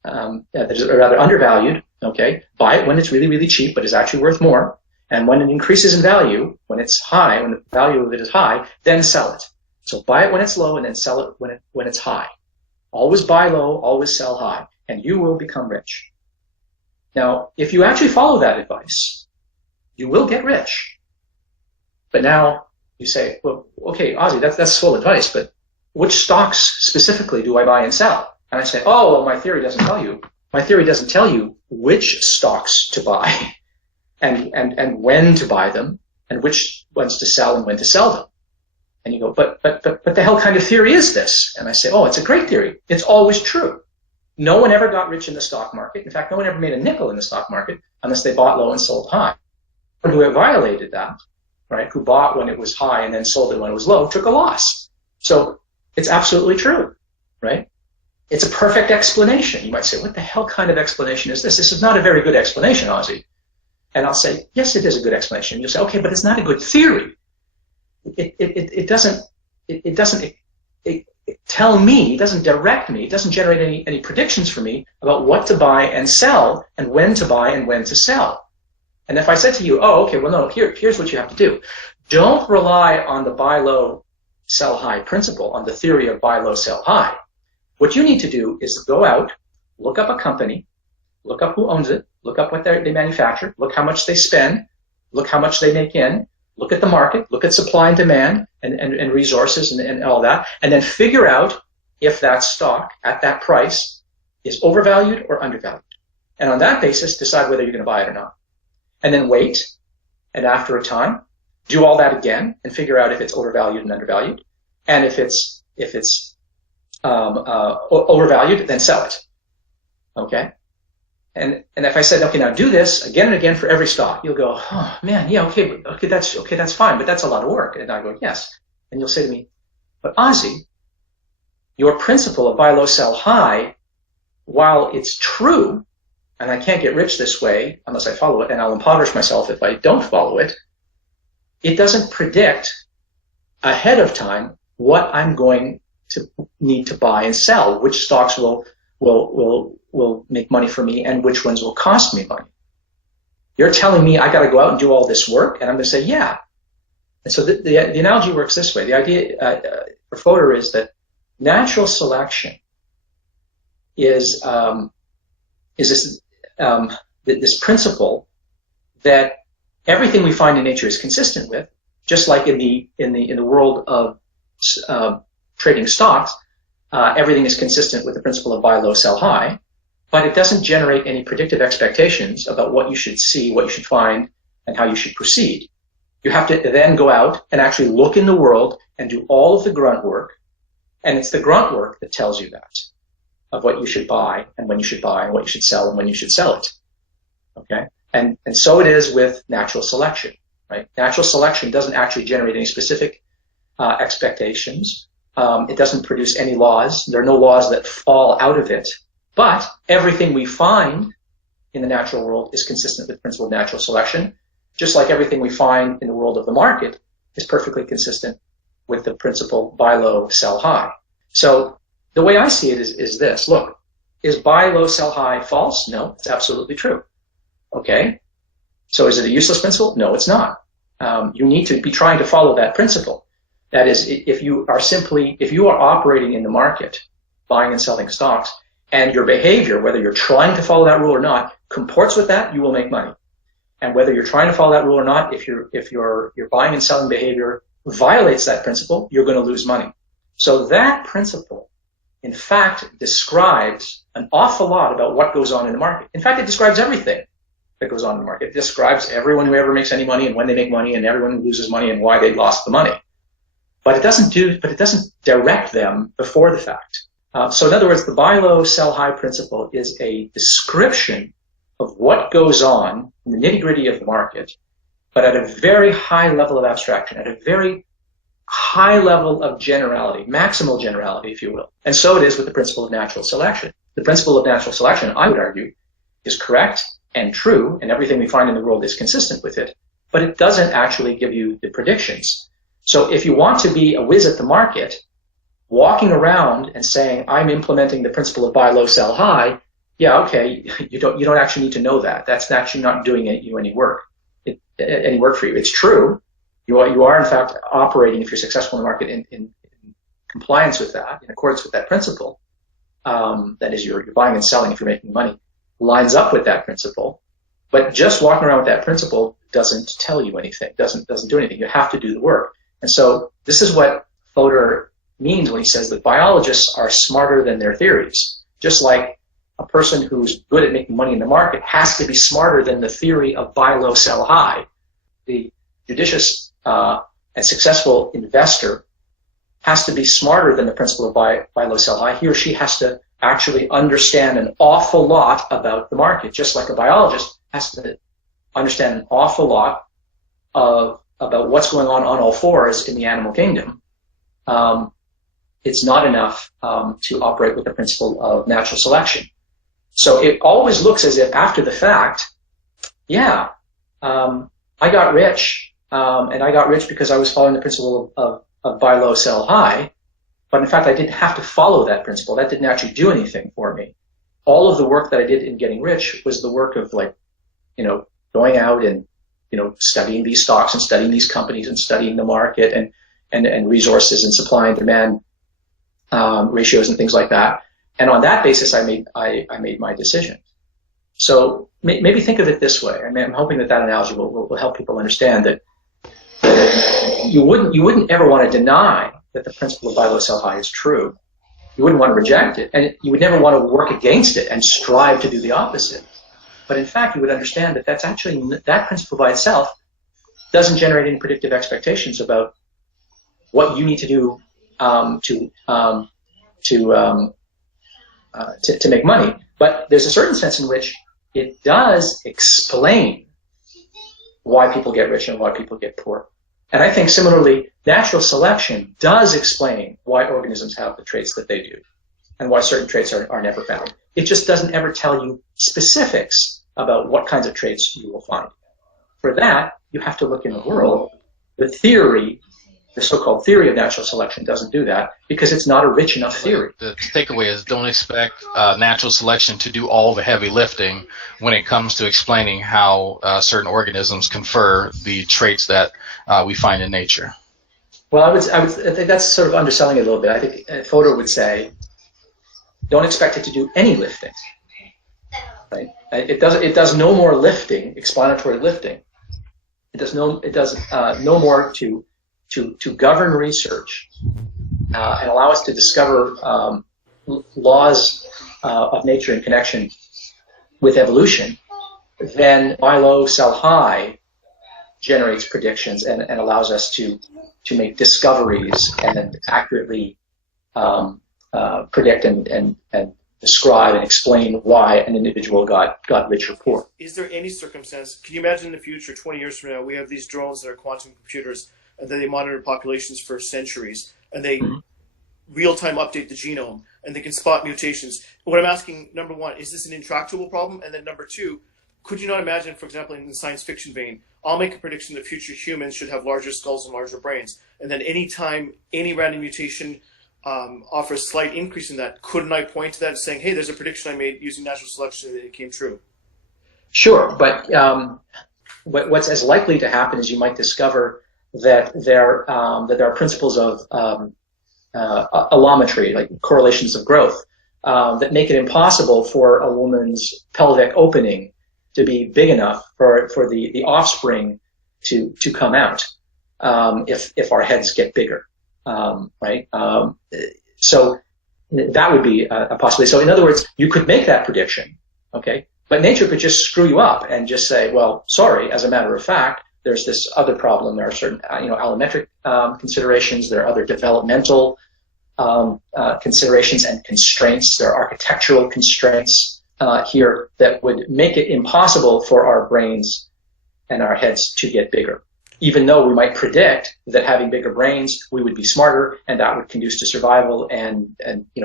that is rather undervalued, okay? Buy it when it's really, really cheap, but is actually worth more. And when it increases in value, when it's high, when the value of it is high, then sell it. So buy it when it's low and then sell it when it's high. Always buy low, always sell high, and you will become rich. Now, if you actually follow that advice, you will get rich. But now you say, well, okay, Ozzy, that's full advice, but which stocks specifically do I buy and sell? And I say, oh, well, my theory doesn't tell you. My theory doesn't tell you which stocks to buy and when to buy them and which ones to sell and when to sell them. And you go, but the hell kind of theory is this? And I say, oh, it's a great theory. It's always true. No one ever got rich in the stock market. In fact, no one ever made a nickel in the stock market unless they bought low and sold high. Who have violated that, right, who bought when it was high and then sold it when it was low, took a loss. So it's absolutely true, right? It's a perfect explanation. You might say, what the hell kind of explanation is this? This is not a very good explanation, Ozzy. And I'll say, yes, it is a good explanation. You'll say, okay, but it's not a good theory. It doesn't tell me, it doesn't direct me, it doesn't generate any predictions for me about what to buy and sell and when to buy and when to sell. And if I said to you, oh, okay, well, no, here's what you have to do. Don't rely on the buy low, sell high principle, on the theory of buy low, sell high. What you need to do is go out, look up a company, look up who owns it, look up what they manufacture, look how much they spend, look how much they make in, look at the market, look at supply and demand and resources and all that, and then figure out if that stock at that price is overvalued or undervalued. And on that basis, decide whether you're going to buy it or not. And then wait, and after a time, do all that again and figure out if it's overvalued and undervalued. And if it's overvalued, then sell it. Okay? And if I said, okay, now do this again and again for every stock, you'll go, oh man, yeah, okay, that's fine, but that's a lot of work. And I go, yes. And you'll say to me, but Ozzy, your principle of buy low, sell high, while it's true, and I can't get rich this way unless I follow it, and I'll impoverish myself if I don't follow it, it doesn't predict ahead of time what I'm going to need to buy and sell, which stocks will make money for me and which ones will cost me money. You're telling me I got to go out and do all this work, and I'm going to say, yeah. And so the analogy works this way. The idea for Fodor is that natural selection is this principle that everything we find in nature is consistent with, just like in the world of trading stocks, everything is consistent with the principle of buy low, sell high, but it doesn't generate any predictive expectations about what you should see, what you should find, and how you should proceed. You have to then go out and actually look in the world and do all of the grunt work, and it's the grunt work that tells you that, of what you should buy and when you should buy and what you should sell and when you should sell it. Okay? And so it is with natural selection, right? Natural selection doesn't actually generate any specific expectations. It doesn't produce any laws. There are no laws that fall out of it. But everything we find in the natural world is consistent with the principle of natural selection, just like everything we find in the world of the market is perfectly consistent with the principle buy low, sell high. So the way I see it is this. Look, is buy low, sell high false? No, it's absolutely true. Okay. So is it a useless principle? No, it's not. You need to be trying to follow that principle. That is, if you are operating in the market, buying and selling stocks, and your behavior, whether you're trying to follow that rule or not, comports with that, you will make money. And whether you're trying to follow that rule or not, if your buying and selling behavior violates that principle, you're going to lose money. So that principle, in fact, describes an awful lot about what goes on in the market. In fact, it describes everything that goes on in the market. It describes everyone who ever makes any money and when they make money, and everyone who loses money and why they lost the money. But it doesn't direct them before the fact. So in other words, the buy low, sell high principle is a description of what goes on in the nitty-gritty of the market, but at a very high level of abstraction, at a very high level of generality, maximal generality, if you will. And so it is with the principle of natural selection. The principle of natural selection, I would argue, is correct and true, and everything we find in the world is consistent with it, but it doesn't actually give you the predictions. So if you want to be a whiz at the market, walking around and saying, I'm implementing the principle of buy low, sell high, yeah, okay, you don't actually need to know that. That's actually not doing you any work for you. It's true. You are in fact operating, if you're successful in the market, in compliance with that, in accordance with that principle. That is, you're buying and selling if you're making money, lines up with that principle. But just walking around with that principle doesn't tell you anything, doesn't do anything. You have to do the work. And so this is what Fodor means when he says that biologists are smarter than their theories. Just like a person who's good at making money in the market has to be smarter than the theory of buy low, sell high. The judicious and successful investor has to be smarter than the principle of buy low, sell high. He or she has to actually understand an awful lot about the market, just like a biologist has to understand an awful lot about what's going on all fours in the animal kingdom. It's not enough to operate with the principle of natural selection. So it always looks as if after the fact, yeah, I got rich, and I got rich because I was following the principle of buy low, sell high. But in fact, I didn't have to follow that principle. That didn't actually do anything for me. All of the work that I did in getting rich was the work of going out and, studying these stocks and studying these companies and studying the market and resources and supply and demand ratios and things like that. And on that basis, I made my decision. So maybe think of it this way. I mean, I'm hoping that analogy will help people understand that you wouldn't ever want to deny that the principle of buy low, sell high is true. You wouldn't want to reject it, and you would never want to work against it and strive to do the opposite. But in fact, you would understand that that principle by itself doesn't generate any predictive expectations about what you need to do to make money. But there's a certain sense in which it does explain why people get rich and why people get poor. And I think similarly, natural selection does explain why organisms have the traits that they do and why certain traits are never found. It just doesn't ever tell you specifics about what kinds of traits you will find. For that, you have to look in the world. The theory, the so-called theory of natural selection, doesn't do that because it's not a rich enough theory. The takeaway is don't expect natural selection to do all the heavy lifting when it comes to explaining how certain organisms confer the traits that we find in nature. Well, I think that's sort of underselling it a little bit. I think Fodor would say, don't expect it to do any lifting. Right? It does no more lifting, explanatory lifting. It does no more to govern research and allow us to discover laws of nature in connection with evolution than buy low, sell high generates predictions and allows us to make discoveries and accurately predict and describe and explain why an individual got rich or poor. Is there any circumstance, can you imagine in the future, 20 years from now, we have these drones that are quantum computers and then they monitor populations for centuries and they real-time update the genome and they can spot mutations? What I'm asking, number one, is this an intractable problem? And then number two, could you not imagine, for example, in the science fiction vein, I'll make a prediction that future humans should have larger skulls and larger brains, and then any time any random mutation offers a slight increase in that, couldn't I point to that saying, hey, there's a prediction I made using natural selection that it came true? Sure, but what's as likely to happen is you might discover that there are principles of allometry, like correlations of growth, that make it impossible for a woman's pelvic opening to be big enough for the offspring to come out if our heads get bigger, right? So that would be a possibility. So in other words, you could make that prediction, okay? But nature could just screw you up and just say, well, sorry, as a matter of fact, there's this other problem. There are certain allometric considerations. There are other developmental considerations and constraints. There are architectural constraints here that would make it impossible for our brains and our heads to get bigger. even though we might predict that having bigger brains, we would be smarter, and that would conduce to survival and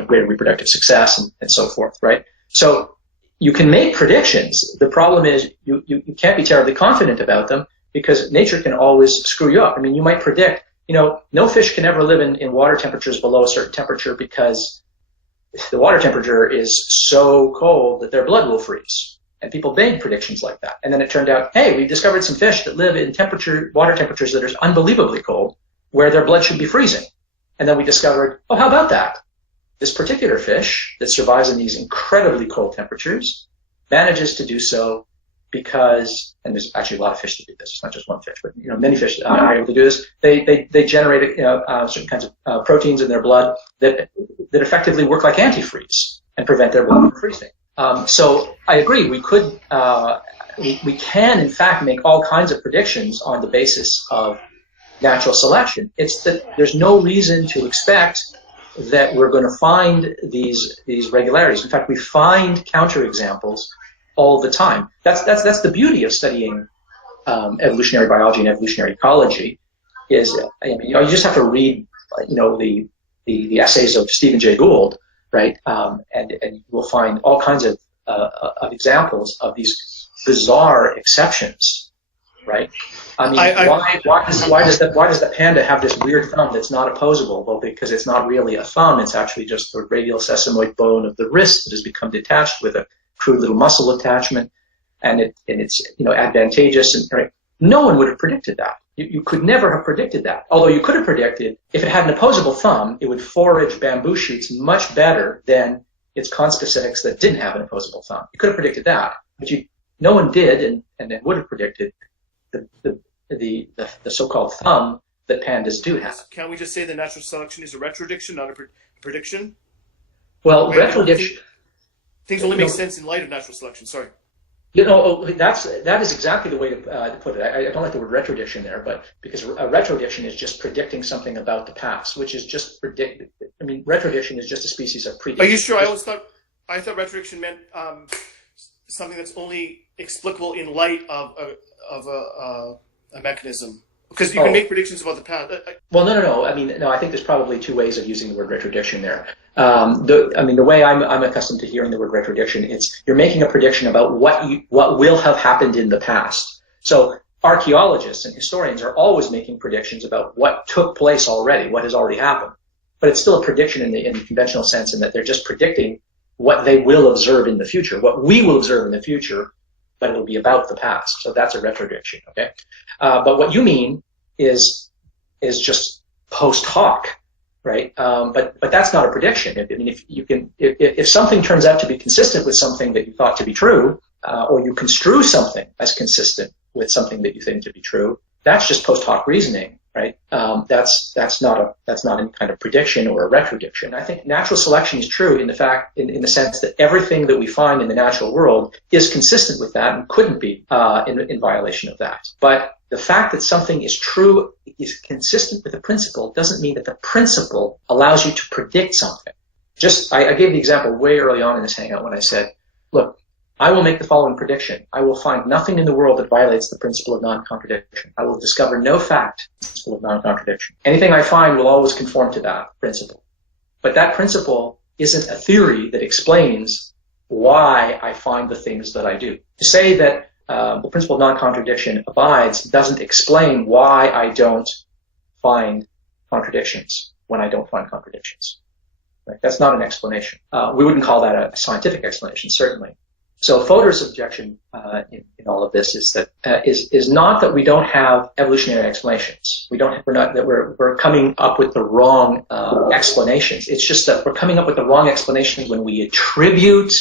greater reproductive success and so forth, right? So you can make predictions. The problem is you can't be terribly confident about them because nature can always screw you up. I mean, you might predict, no fish can ever live in water temperatures below a certain temperature because the water temperature is so cold that their blood will freeze. And people made predictions like that. And then it turned out, hey, we've discovered some fish that live in water temperatures that are unbelievably cold, where their blood should be freezing. And then we discovered, oh, how about that? This particular fish that survives in these incredibly cold temperatures manages to do so because, and there's actually a lot of fish that do this. It's not just one fish, but many fish are able to do this. They generate certain kinds of proteins in their blood that effectively work like antifreeze and prevent their blood from freezing. So I agree. We could, we can in fact make all kinds of predictions on the basis of natural selection. It's that there's no reason to expect that we're going to find these regularities. In fact, we find counterexamples all the time. That's the beauty of studying evolutionary biology and evolutionary ecology. Is you just have to read the essays of Stephen Jay Gould. Right, and you will find all kinds of examples of these bizarre exceptions. Right, I mean, why does the panda have this weird thumb that's not opposable? Well, because it's not really a thumb; it's actually just the radial sesamoid bone of the wrist that has become detached with a crude little muscle attachment, and it's advantageous. And right, no one would have predicted that. You could never have predicted that. Although you could have predicted, if it had an opposable thumb, it would forage bamboo shoots much better than its conspecifics that didn't have an opposable thumb. You could have predicted that, but no one did, and then would have predicted the so-called thumb that pandas do have. Can't we just say that natural selection is a retrodiction, not a prediction? Well, retrodiction. Things only make sense in light of natural selection. Sorry. That is exactly the way to put it. I don't like the word retrodiction there, but because a retrodiction is just predicting something about the past, which is just predict. I mean, retrodiction is just a species of prediction. Are you sure? I thought retrodiction meant something that's only explicable in light of a mechanism. Because you can make predictions about the past. Well, no. I mean, no. I think there's probably two ways of using the word retrodiction there. The way I'm accustomed to hearing the word retrodiction, it's you're making a prediction about what will have happened in the past. So archaeologists and historians are always making predictions about what took place already, what has already happened. But it's still a prediction in the conventional sense, in that they're just predicting what they will observe in the future, what we will observe in the future, but it'll be about the past. So that's a retrodiction, okay? But what you mean is just post hoc, right? But that's not a prediction. I mean, if something turns out to be consistent with something that you thought to be true, or you construe something as consistent with something that you think to be true, that's just post hoc reasoning, right? That's not any kind of prediction or a retrodiction. I think natural selection is true in the sense that everything that we find in the natural world is consistent with that and couldn't be in violation of that. But the fact that something is true, is consistent with the principle, doesn't mean that the principle allows you to predict something. I gave the example way early on in this hangout when I said, look, I will make the following prediction. I will find nothing in the world that violates the principle of non-contradiction. I will discover no fact, principle of non-contradiction. Anything I find will always conform to that principle. But that principle isn't a theory that explains why I find the things that I do. To say that the principle of non-contradiction abides doesn't explain why I don't find contradictions when I don't find contradictions. Right? That's not an explanation. We wouldn't call that a scientific explanation, certainly. So Fodor's objection in all of this is that is not that we don't have evolutionary explanations. We're coming up with the wrong explanations. It's just that we're coming up with the wrong explanation when we attribute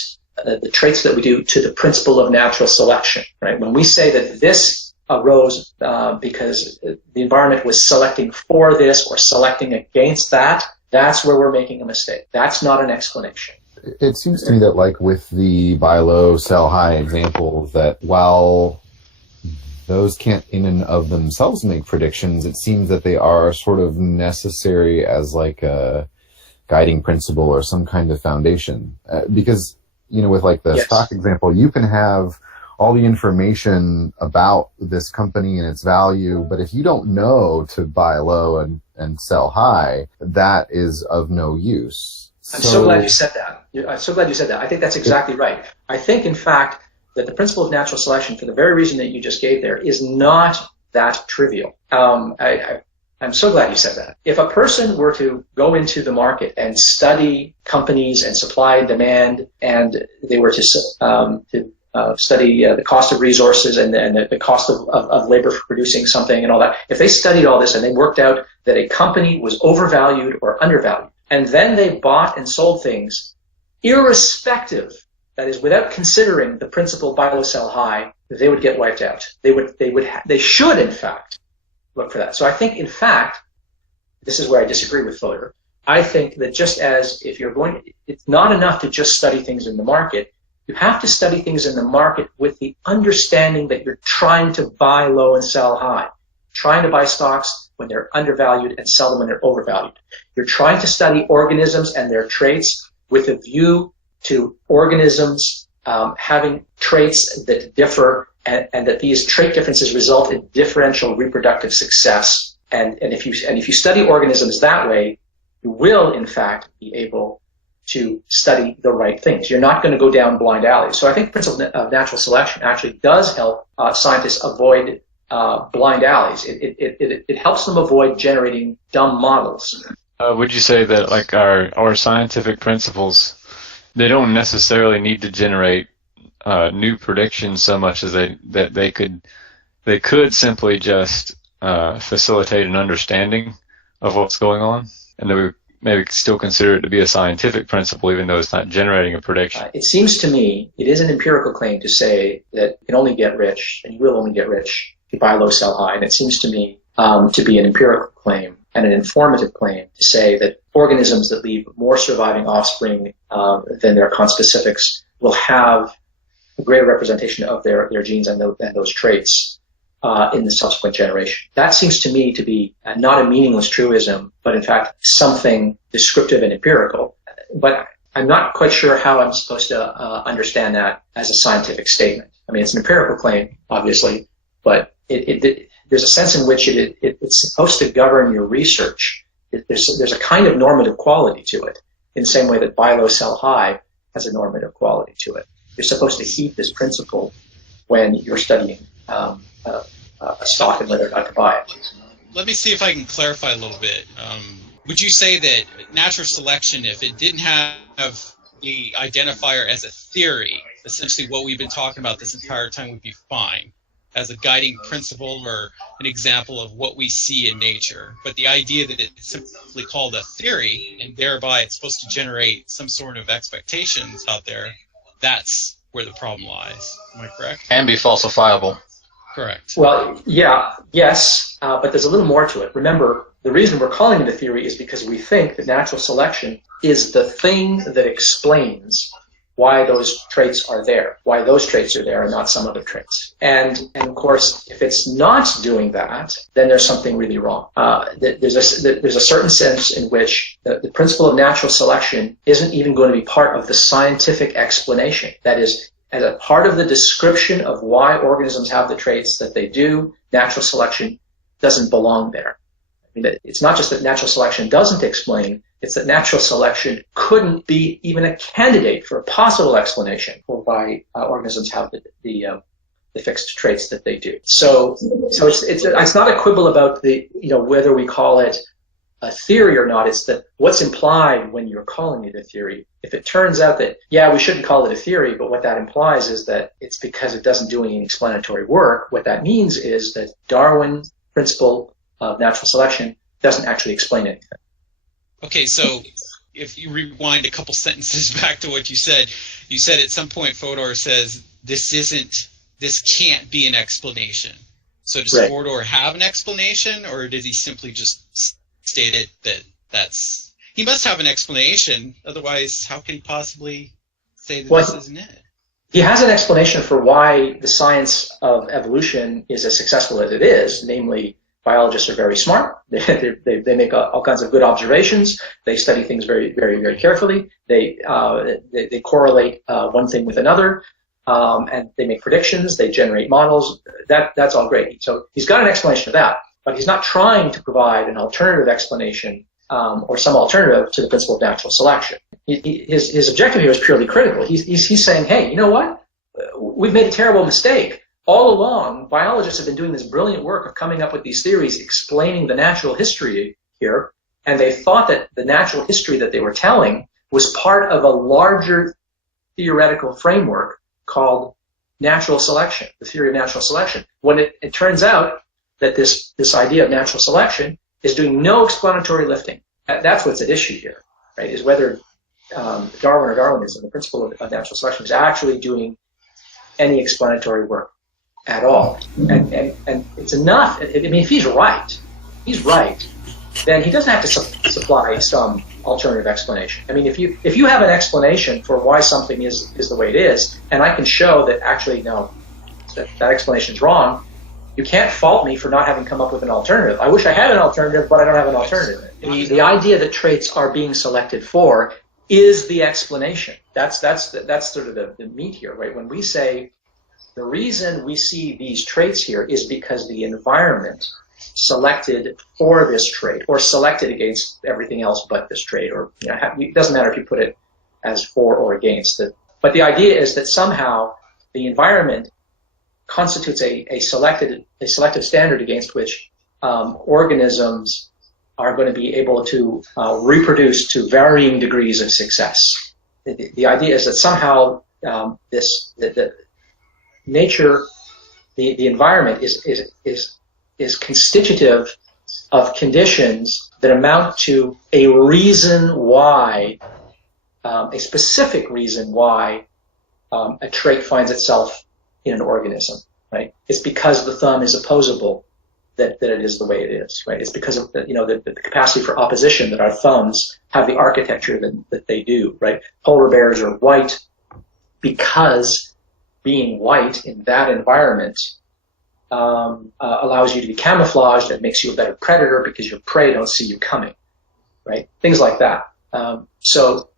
the traits that we do to the principle of natural selection. Right? When we say that this arose because the environment was selecting for this or selecting against that, that's where we're making a mistake. That's not an explanation. It seems to me that, like with the buy low, sell high example, that while those can't in and of themselves make predictions, it seems that they are sort of necessary as like a guiding principle or some kind of foundation. Because, with like the stock example, you can have all the information about this company and its value. But if you don't know to buy low and sell high, that is of no use. I'm so glad you said that. I'm so glad you said that. I think that's exactly right. I think, in fact, that the principle of natural selection, for the very reason that you just gave there, is not that trivial. I'm so glad you said that. If a person were to go into the market and study companies and supply and demand, and they were to study the cost of resources and the cost of labor for producing something and all that, if they studied all this and they worked out that a company was overvalued or undervalued, and then they bought and sold things irrespective, that is, without considering the principle buy low, sell high, they would get wiped out. They should, in fact, look for that. So I think, in fact, this is where I disagree with Fodor. I think that just as if you're going, it's not enough to just study things in the market. You have to study things in the market with the understanding that you're trying to buy low and sell high, trying to buy stocks when they're undervalued and sell them when they're overvalued. You're trying to study organisms and their traits with a view to organisms having traits that differ, and that these trait differences result in differential reproductive success. And if you study organisms that way, you will, in fact, be able to study the right things. You're not going to go down blind alleys. So I think the principle of natural selection actually does help scientists avoid blind alleys. It helps them avoid generating dumb models. Would you say that, like, our scientific principles, they don't necessarily need to generate new predictions so much as they could simply just facilitate an understanding of what's going on, and they would maybe still consider it to be a scientific principle even though it's not generating a prediction? It seems to me it is an empirical claim to say that you can only get rich, and you will only get rich, if you buy low, sell high. And it seems to me to be an empirical claim and an informative claim to say that organisms that leave more surviving offspring than their conspecifics will have a greater representation of their genes and those traits in the subsequent generation. That seems to me to be not a meaningless truism, but in fact something descriptive and empirical. But I'm not quite sure how I'm supposed to understand that as a scientific statement. I mean, it's an empirical claim, obviously, but there's a sense in which it's supposed to govern your research. There's a kind of normative quality to it, in the same way that buy low, sell high has a normative quality to it. You're supposed to heed this principle when you're studying a stock and whether or not to buy it. Let me see if I can clarify a little bit. Would you say that natural selection, if it didn't have the identifier as a theory, essentially what we've been talking about this entire time, would be fine as a guiding principle or an example of what we see in nature? But the idea that it's simply called a theory, and thereby it's supposed to generate some sort of expectations out there, that's where the problem lies. Am I correct? And be falsifiable. Correct. Well, yes, but there's a little more to it. Remember, the reason we're calling it a theory is because we think that natural selection is the thing that explains why those traits are there, why those traits are there and not some other traits. And of course, if it's not doing that, then there's something really wrong. There's a certain sense in which the principle of natural selection isn't even going to be part of the scientific explanation. That is, as a part of the description of why organisms have the traits that they do, natural selection doesn't belong there. I mean, it's not just that natural selection doesn't explain, it's that natural selection couldn't be even a candidate for a possible explanation for why organisms have the fixed traits that they do. So it's not a quibble about whether we call it a theory or not. It's that what's implied when you're calling it a theory. If it turns out that, we shouldn't call it a theory, but what that implies is that it's because it doesn't do any explanatory work. What that means is that Darwin's principle of natural selection doesn't actually explain anything. Okay, so if you rewind a couple sentences back to what you said at some point Fodor says this can't be an explanation. So does Right. Fodor have an explanation, or did he simply just state it that's he must have an explanation, otherwise how can he possibly say that this isn't it? He has an explanation for why the science of evolution is as successful as it is, namely biologists are very smart. They make all kinds of good observations. They study things very, very, very carefully. They correlate one thing with another. and they make predictions, they generate models. That's all great. So he's got an explanation of that, but he's not trying to provide an alternative explanation or some alternative to the principle of natural selection. His objective here is purely critical. He's saying, hey, you know what? We've made a terrible mistake. All along, biologists have been doing this brilliant work of coming up with these theories explaining the natural history here, and they thought that the natural history that they were telling was part of a larger theoretical framework called natural selection, the theory of natural selection. When it turns out that this idea of natural selection is doing no explanatory lifting. That's what's at issue here, right? Is whether Darwin or Darwinism, the principle of natural selection, is actually doing any explanatory work at all. And it's enough. I mean, if he's right, then he doesn't have to supply some alternative explanation. I mean, if you have an explanation for why something is the way it is, and I can show that actually no, that explanation is wrong, you can't fault me for not having come up with an alternative. I wish I had an alternative, but I don't have an alternative. The idea that traits are being selected for is the explanation. That's sort of the meat here, right? When we say the reason we see these traits here is because the environment selected for this trait, or selected against everything else but this trait, or it doesn't matter if you put it as for or against it. But the idea is that somehow the environment constitutes a selective standard against which organisms are going to be able to reproduce to varying degrees of success. The idea is that somehow the nature, the environment is constitutive of conditions that amount to a reason why, a specific reason why a trait finds itself in an organism, right? It's because the thumb is opposable that it is the way it is, right? It's because of the capacity for opposition that our thumbs have the architecture that they do, right? Polar bears are white because being white in that environment allows you to be camouflaged and makes you a better predator because your prey don't see you coming, right? Things like that. So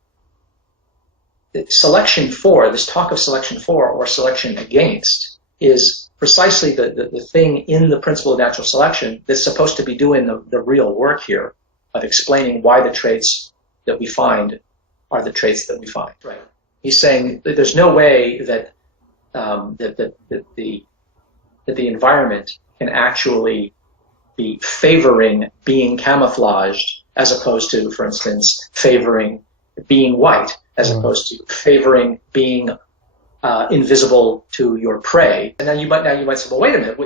selection for, this talk of selection for or selection against, is precisely the thing in the principle of natural selection that's supposed to be doing the real work here of explaining why the traits that we find are the traits that we find. Right. He's saying that there's no way that the environment can actually be favoring being camouflaged as opposed to, for instance, favoring being white, as opposed to favoring being invisible to your prey. And then you might say, well, wait a minute.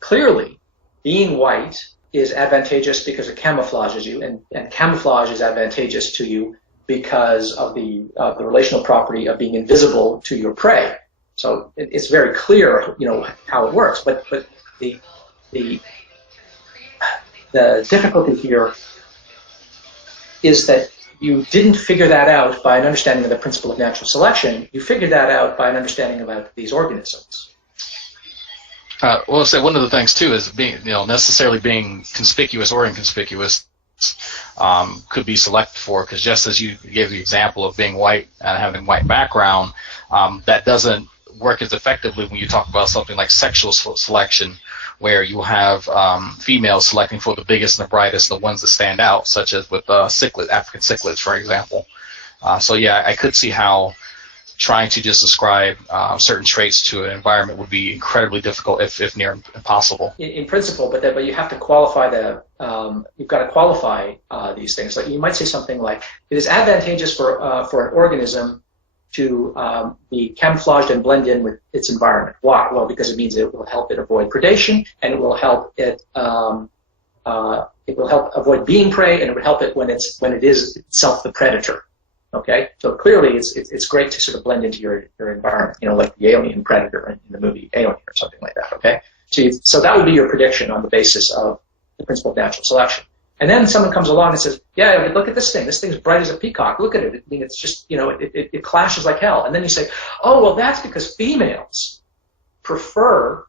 Clearly, being white is advantageous because it camouflages you, and camouflage is advantageous to you because of the relational property of being invisible to your prey. So it's very clear, how it works. But the difficulty here is that you didn't figure that out by an understanding of the principle of natural selection. You figured that out by an understanding about these organisms. Well, say one of the things too is being, necessarily being conspicuous or inconspicuous could be selected for, because just as you gave the example of being white and having white background, that doesn't work as effectively when you talk about something like sexual selection, where you have females selecting for the biggest and the brightest, the ones that stand out, such as with African cichlids, for example. So yeah, I could see how trying to just ascribe certain traits to an environment would be incredibly difficult, if near impossible. In principle, but you have to qualify you've got to qualify these things. Like you might say something like, it is advantageous for an organism to be camouflaged and blend in with its environment. Why? Well, because it means it will help it avoid predation, and it will help it avoid being prey, and it would help it when it is itself the predator. Okay, so clearly it's great to sort of blend into your environment, like the alien predator in the movie Alien or something like that. Okay, so that would be your prediction on the basis of the principle of natural selection. And then someone comes along and says, yeah, look at this thing. This thing's bright as a peacock. Look at it. I mean, it's just, it clashes like hell. And then you say, oh, well, that's because females prefer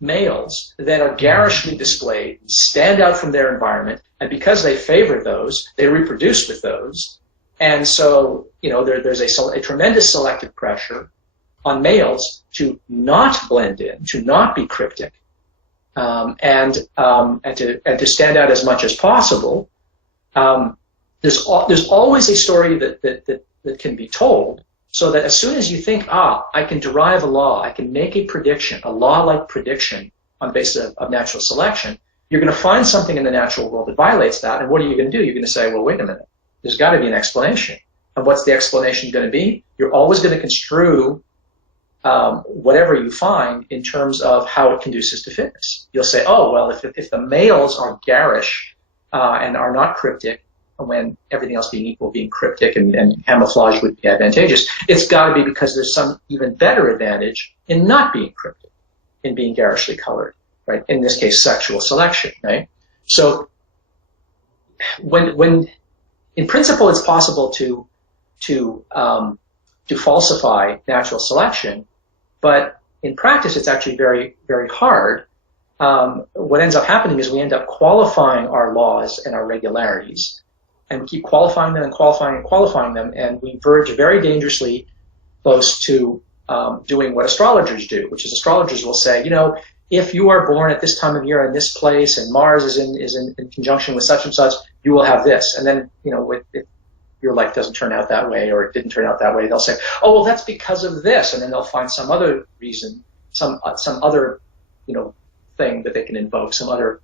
males that are garishly displayed, stand out from their environment, and because they favor those, they reproduce with those. And so, there's a tremendous selective pressure on males to not blend in, to not be cryptic, and to stand out as much as possible. There's always a story that can be told, so that as soon as you think, I can derive a law, I can make a prediction, a law-like prediction on the basis of natural selection, you're going to find something in the natural world that violates that, and what are you going to do? You're going to say, well, wait a minute, there's got to be an explanation. And what's the explanation going to be? You're always going to construe whatever you find in terms of how it conduces to fitness. You'll say, oh, well, if the males are garish and are not cryptic, when everything else being equal, being cryptic and camouflage would be advantageous, it's got to be because there's some even better advantage in not being cryptic, in being garishly colored, right? In this case, sexual selection, right? So when in principle it's possible to falsify natural selection, but in practice it's actually very, very hard. What ends up happening is we end up qualifying our laws and our regularities, and we keep qualifying them and qualifying and qualifying them, and we verge very dangerously close to doing what astrologers do, which is astrologers will say, if you are born at this time of year in this place and Mars is in conjunction with such and such, you will have this. And then, if your life doesn't turn out that way or it didn't turn out that way, they'll say, oh, well, that's because of this. And then they'll find some other reason, some other, thing that they can invoke, some other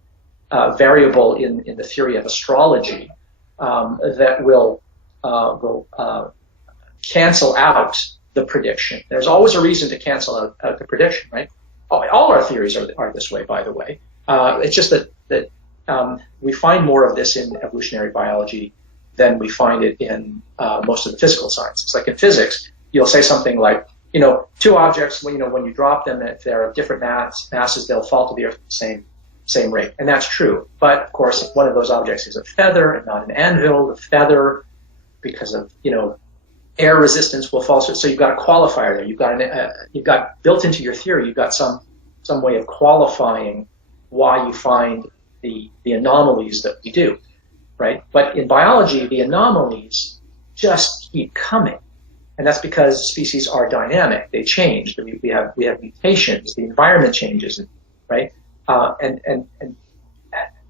variable in the theory of astrology that will cancel out the prediction. There's always a reason to cancel out the prediction, right? All our theories are this way, by the way. It's just that we find more of this in evolutionary biology than we find it in most of the physical sciences. Like in physics, you'll say something like, two objects, when you drop them, if they're of different masses, they'll fall to the earth at the same rate. And that's true. But of course, if one of those objects is a feather and not an anvil, the feather, because of, air resistance will fall. So you've got a qualifier there. You've got built into your theory, you've got some way of qualifying why you find the anomalies that we do, right? But in biology, the anomalies just keep coming. And that's because species are dynamic. They change. We have mutations. The environment changes, right? And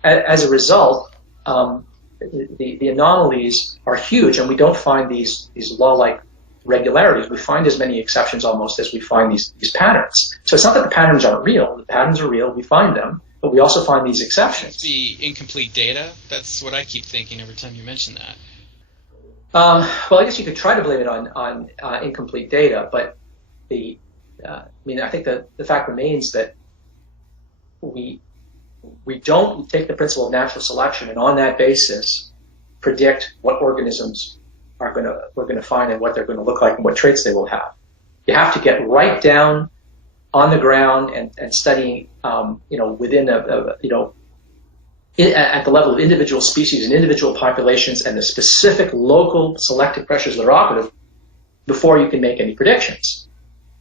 as a result, the anomalies are huge, and we don't find these law-like regularities. We find as many exceptions almost as we find these patterns. So it's not that the patterns aren't real. The patterns are real. We find them, but we also find these exceptions. The incomplete data. That's what I keep thinking every time you mention that. Well, I guess you could try to blame it on incomplete data, but I think the fact remains that we don't take the principle of natural selection and on that basis predict what organisms we're going to find and what they're going to look like and what traits they will have. You have to get right down on the ground and study, within at the level of individual species and individual populations and the specific local selective pressures that are operative before you can make any predictions,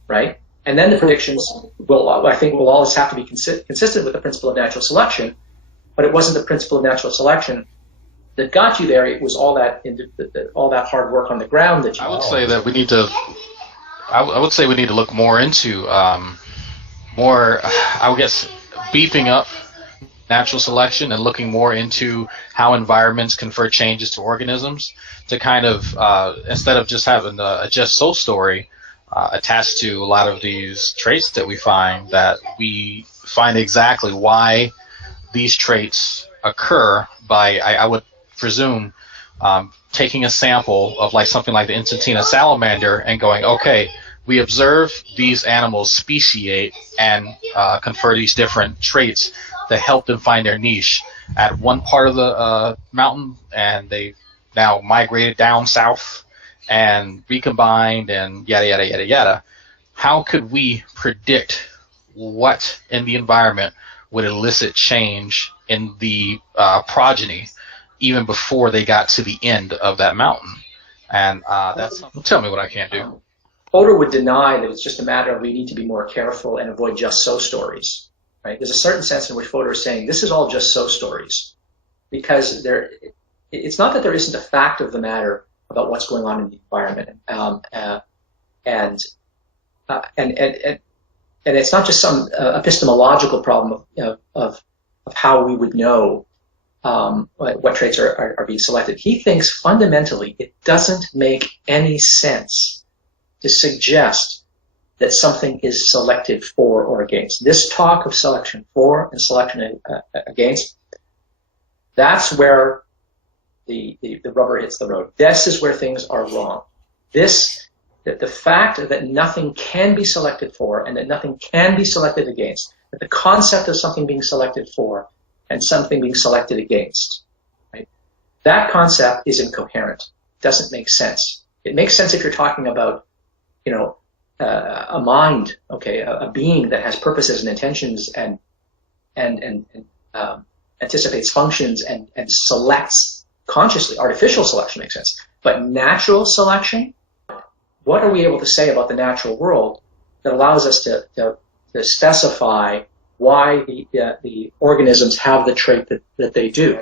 right? And then the predictions will always have to be consistent with the principle of natural selection, but it wasn't the principle of natural selection that got you there. It was all that hard work on the ground that you. I would say that we need to. I would say we need to look more into beefing up natural selection and looking more into how environments confer changes to organisms to kind of instead of just having a just so story attached to a lot of these traits that we find, that we find exactly why these traits occur by, I would presume, taking a sample of like something like the Instantina salamander and going, okay, we observe these animals speciate and confer these different traits that help them find their niche at one part of the mountain, and they now migrated down south and recombined and yada, yada, yada, yada. How could we predict what in the environment would elicit change in the progeny even before they got to the end of that mountain? And tell me what I can't do. Fodor would deny that it's just a matter of we need to be more careful and avoid just so stories. Right? There's a certain sense in which Fodor is saying this is all just so stories, because it's not that there isn't a fact of the matter about what's going on in the environment, and and it's not just some epistemological problem of how we would know what traits are being selected. He thinks fundamentally it doesn't make any sense to suggest that something is selected for or against. This talk of selection for and selection against, that's where the rubber hits the road. This is where things are wrong. That the fact that nothing can be selected for and that nothing can be selected against, that the concept of something being selected for and something being selected against, right? That concept is incoherent. It doesn't make sense. It makes sense if you're talking about, a mind, okay, a being that has purposes and intentions and anticipates functions and selects consciously. Artificial selection makes sense. But natural selection, what are we able to say about the natural world that allows us to specify why the organisms have the trait that they do?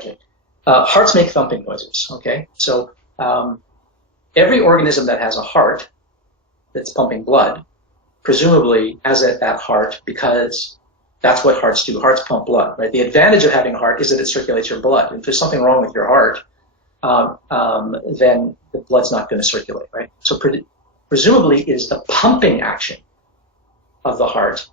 Hearts make thumping noises, okay? So every organism that has a heart that's pumping blood presumably has that heart because that's what hearts do. Hearts pump blood, right? The advantage of having a heart is that it circulates your blood. If there's something wrong with your heart, then the blood's not going to circulate, right? So presumably it is the pumping action of the heart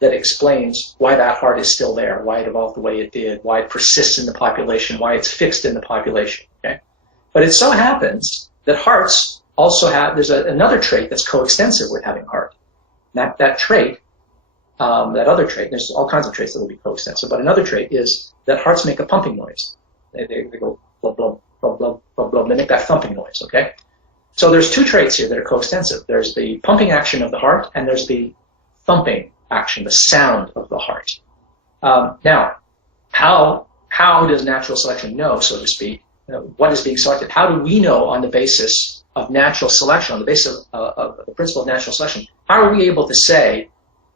that explains why that heart is still there, why it evolved the way it did, why it persists in the population, why it's fixed in the population, okay? But it so happens that hearts also there's another trait that's coextensive with having a heart. That trait, that other trait, there's all kinds of traits that will be coextensive, but another trait is that hearts make a pumping noise. They go blub, blub, blub, blub, blub, blub. They make that thumping noise, okay? So there's two traits here that are coextensive. There's the pumping action of the heart, and there's the thumping action, the sound of the heart. Now, how does natural selection know, so to speak, what is being selected? How do we know on the basis of natural selection, on the basis of the principle of natural selection, how are we able to say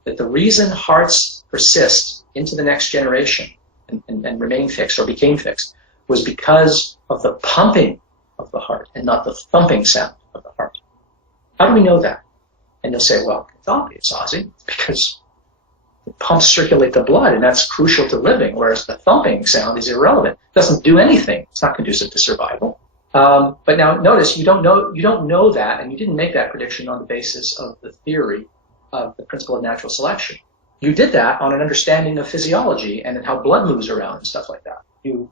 that the reason hearts persist into the next generation and remain fixed or became fixed was because of the pumping of the heart and not the thumping sound of the heart? How do we know that? And you'll say, well, it's obvious, Ozzy, because the pumps circulate the blood, and that's crucial to living, whereas the thumping sound is irrelevant. It doesn't do anything. It's not conducive to survival. But now notice you don't know that, and you didn't make that prediction on the basis of the theory of the principle of natural selection. You did that on an understanding of physiology and how blood moves around and stuff like that. You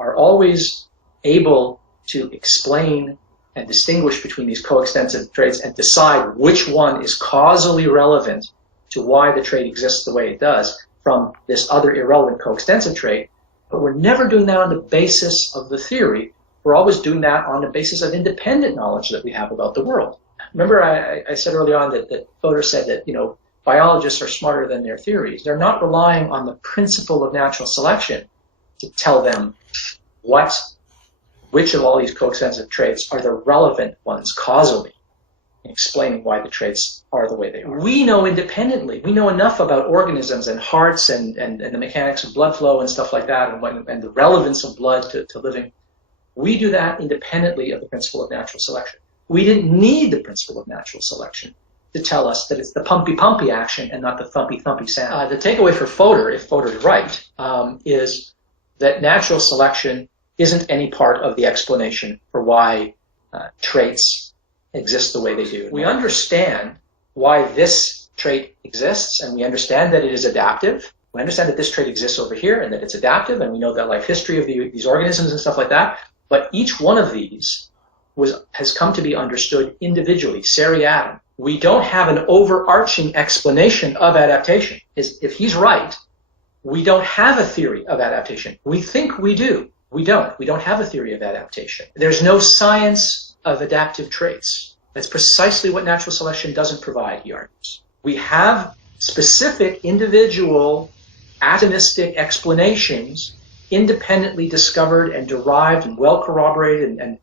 are always able to explain and distinguish between these coextensive traits and decide which one is causally relevant to why the trait exists the way it does from this other irrelevant coextensive trait. But we're never doing that on the basis of the theory. We're always doing that on the basis of independent knowledge that we have about the world. Remember I said early on that Fodor said that, biologists are smarter than their theories. They're not relying on the principle of natural selection to tell them which of all these coextensive traits are the relevant ones causally in explaining why the traits are the way they are. We know independently. We know enough about organisms and hearts and the mechanics of blood flow and stuff like that and the relevance of blood to living. We do that independently of the principle of natural selection. We didn't need the principle of natural selection to tell us that it's the pumpy action and not the thumpy sound. The takeaway for Fodor, if Fodor is right, is that natural selection isn't any part of the explanation for why traits exist the way they do. We understand why this trait exists, and we understand that it is adaptive. We understand that this trait exists over here and that it's adaptive, and we know the life history of these organisms and stuff like that. But each one of these has come to be understood individually, seriatim. We don't have an overarching explanation of adaptation. If he's right, we don't have a theory of adaptation. We think we do. We don't. We don't have a theory of adaptation. There's no science of adaptive traits. That's precisely what natural selection doesn't provide, he argues. We have specific individual atomistic explanations independently discovered and derived and well corroborated and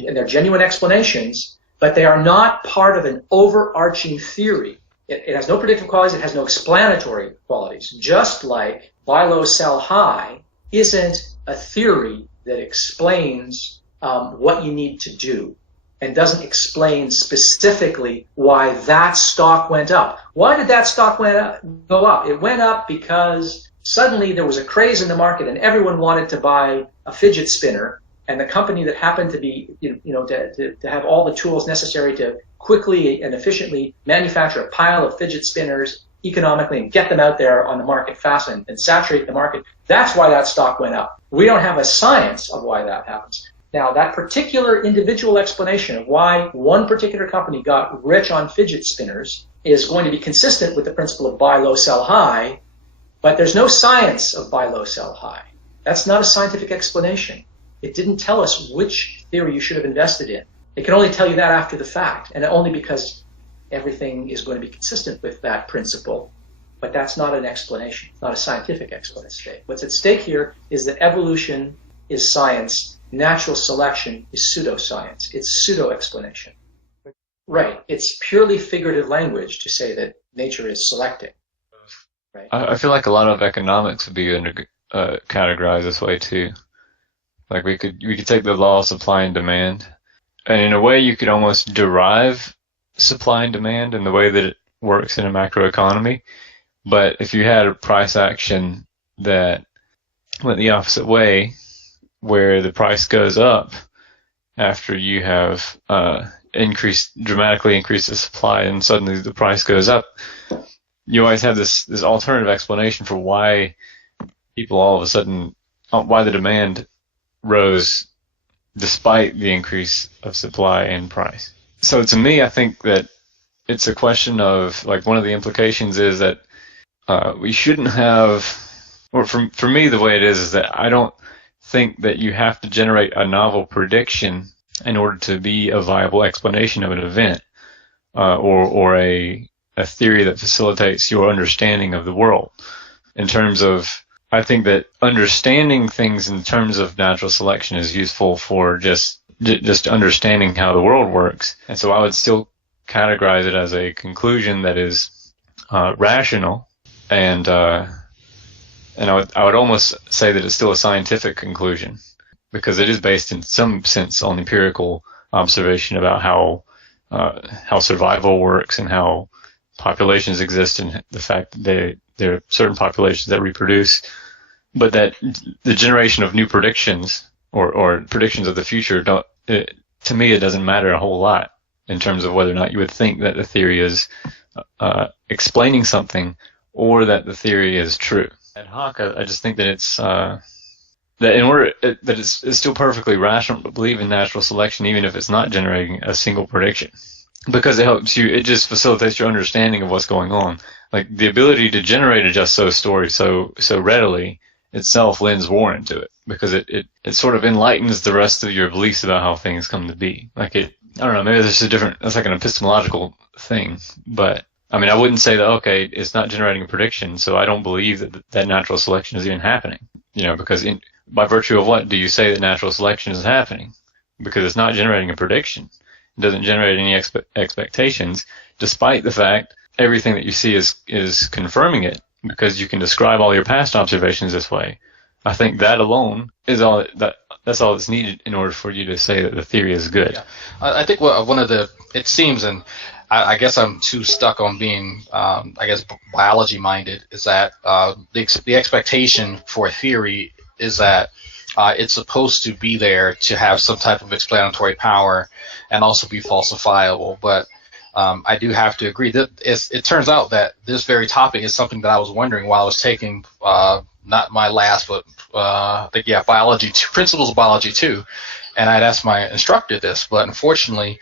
they're genuine explanations, but they are not part of an overarching theory. It has no predictive qualities, it has no explanatory qualities, just like buy low, sell high isn't a theory that explains what you need to do. and doesn't explain specifically why that stock went up. Why did that stock go up? It went up because suddenly there was a craze in the market and everyone wanted to buy a fidget spinner, and the company that happened to be, to have all the tools necessary to quickly and efficiently manufacture a pile of fidget spinners economically and get them out there on the market fast and saturate the market. That's why that stock went up. We don't have a science of why that happens. Now, that particular individual explanation of why one particular company got rich on fidget spinners is going to be consistent with the principle of buy low, sell high, but there's no science of buy low, sell high. That's not a scientific explanation. It didn't tell us which theory you should have invested in. It can only tell you that after the fact, and only because everything is going to be consistent with that principle, but that's not an explanation. It's not a scientific explanation. What's at stake here is that evolution is science. Natural selection is pseudoscience. It's pseudo-explanation. Right. It's purely figurative language to say that nature is selecting. Right. I feel like a lot of economics would be categorized this way too. Like we could take the law of supply and demand, and in a way you could almost derive supply and demand in the way that it works in a macroeconomy. But if you had a price action that went the opposite way, where the price goes up after you have dramatically increased the supply, and suddenly the price goes up, you always have this alternative explanation for why people all of a sudden, why the demand rose despite the increase of supply and price. So to me, I think that it's a question of, like, one of the implications is that we shouldn't have, or for me the way it is that I don't think that you have to generate a novel prediction in order to be a viable explanation of an event, or a theory that facilitates your understanding of the world. In terms of, I think that understanding things in terms of natural selection is useful for just understanding how the world works. And so I would still categorize it as a conclusion that is rational, and I would almost say that it's still a scientific conclusion, because it is based in some sense on empirical observation about how survival works and how populations exist, and the fact that there are certain populations that reproduce, but that the generation of new predictions or predictions of the future to me, it doesn't matter a whole lot in terms of whether or not you would think that the theory is explaining something or that the theory is true. Ad hoc, I just think that it's it's still perfectly rational to believe in natural selection, even if it's not generating a single prediction, because it just facilitates your understanding of what's going on. Like, the ability to generate a just so story so readily itself lends warrant to it, because it sort of enlightens the rest of your beliefs about how things come to be. Like, I don't know, maybe that's like an epistemological thing, but I mean, I wouldn't say that, okay, it's not generating a prediction, so I don't believe that natural selection is even happening. Because by virtue of what do you say that natural selection is happening? Because it's not generating a prediction. It doesn't generate any expectations, despite the fact everything that you see is confirming it, because you can describe all your past observations this way. I think that alone is all that's all that's needed in order for you to say that the theory is good. Yeah. I think it seems, and I guess I'm too stuck on being, biology minded, is that the expectation for a theory is that it's supposed to be there to have some type of explanatory power and also be falsifiable. But I do have to agree that it turns out that this very topic is something that I was wondering while I was taking not my last, but biology, principles of biology 2, and I'd asked my instructor this, but unfortunately,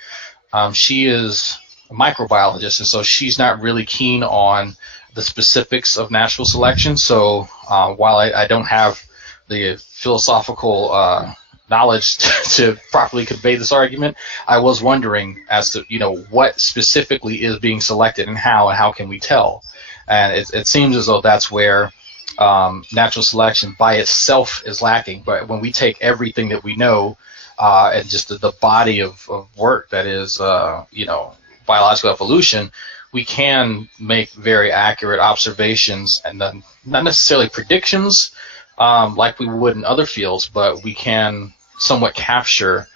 she is a microbiologist, and so she's not really keen on the specifics of natural selection. So while I don't have the philosophical knowledge to properly convey this argument, I was wondering as to what specifically is being selected and how can we tell? And it seems as though that's where natural selection by itself is lacking. But when we take everything that we know and just the body of work that is biological evolution, we can make very accurate observations, and then not necessarily predictions like we would in other fields, but we can somewhat capture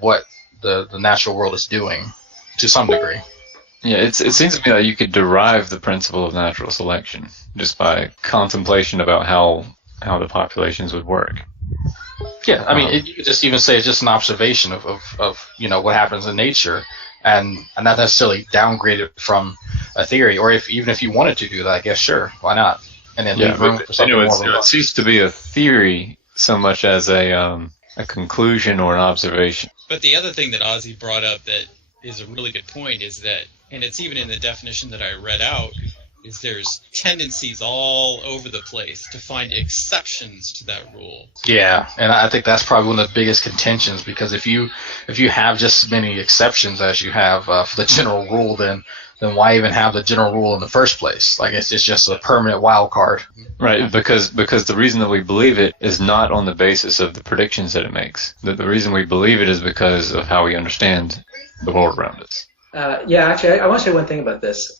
what the natural world is doing to some degree. Yeah, it seems to me that you could derive the principle of natural selection just by contemplation about how the populations would work. Yeah, I mean, you could just even say it's just an observation of what happens in nature, and not necessarily downgrade it from a theory. Or even if you wanted to do that, I guess sure, why not? And then leave room for something more. It ceased to be a theory so much as a conclusion or an observation. But the other thing that Ozzy brought up that is a really good point is that, and it's even in the definition that I read out, is there's tendencies all over the place to find exceptions to that rule. Yeah, and I think that's probably one of the biggest contentions, because if you have just as many exceptions as you have for the general rule, then why even have the general rule in the first place? Like it's just a permanent wild card. Right, because the reason that we believe it is not on the basis of the predictions that it makes. The reason we believe it is because of how we understand the world around us. Actually, I want to say one thing about this.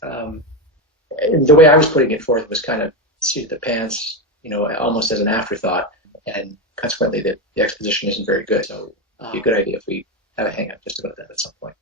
The way I was putting it forth was kind of seat of the pants, almost as an afterthought, and consequently the exposition isn't very good. So it'd be a good idea if we have a hangout just about that at some point.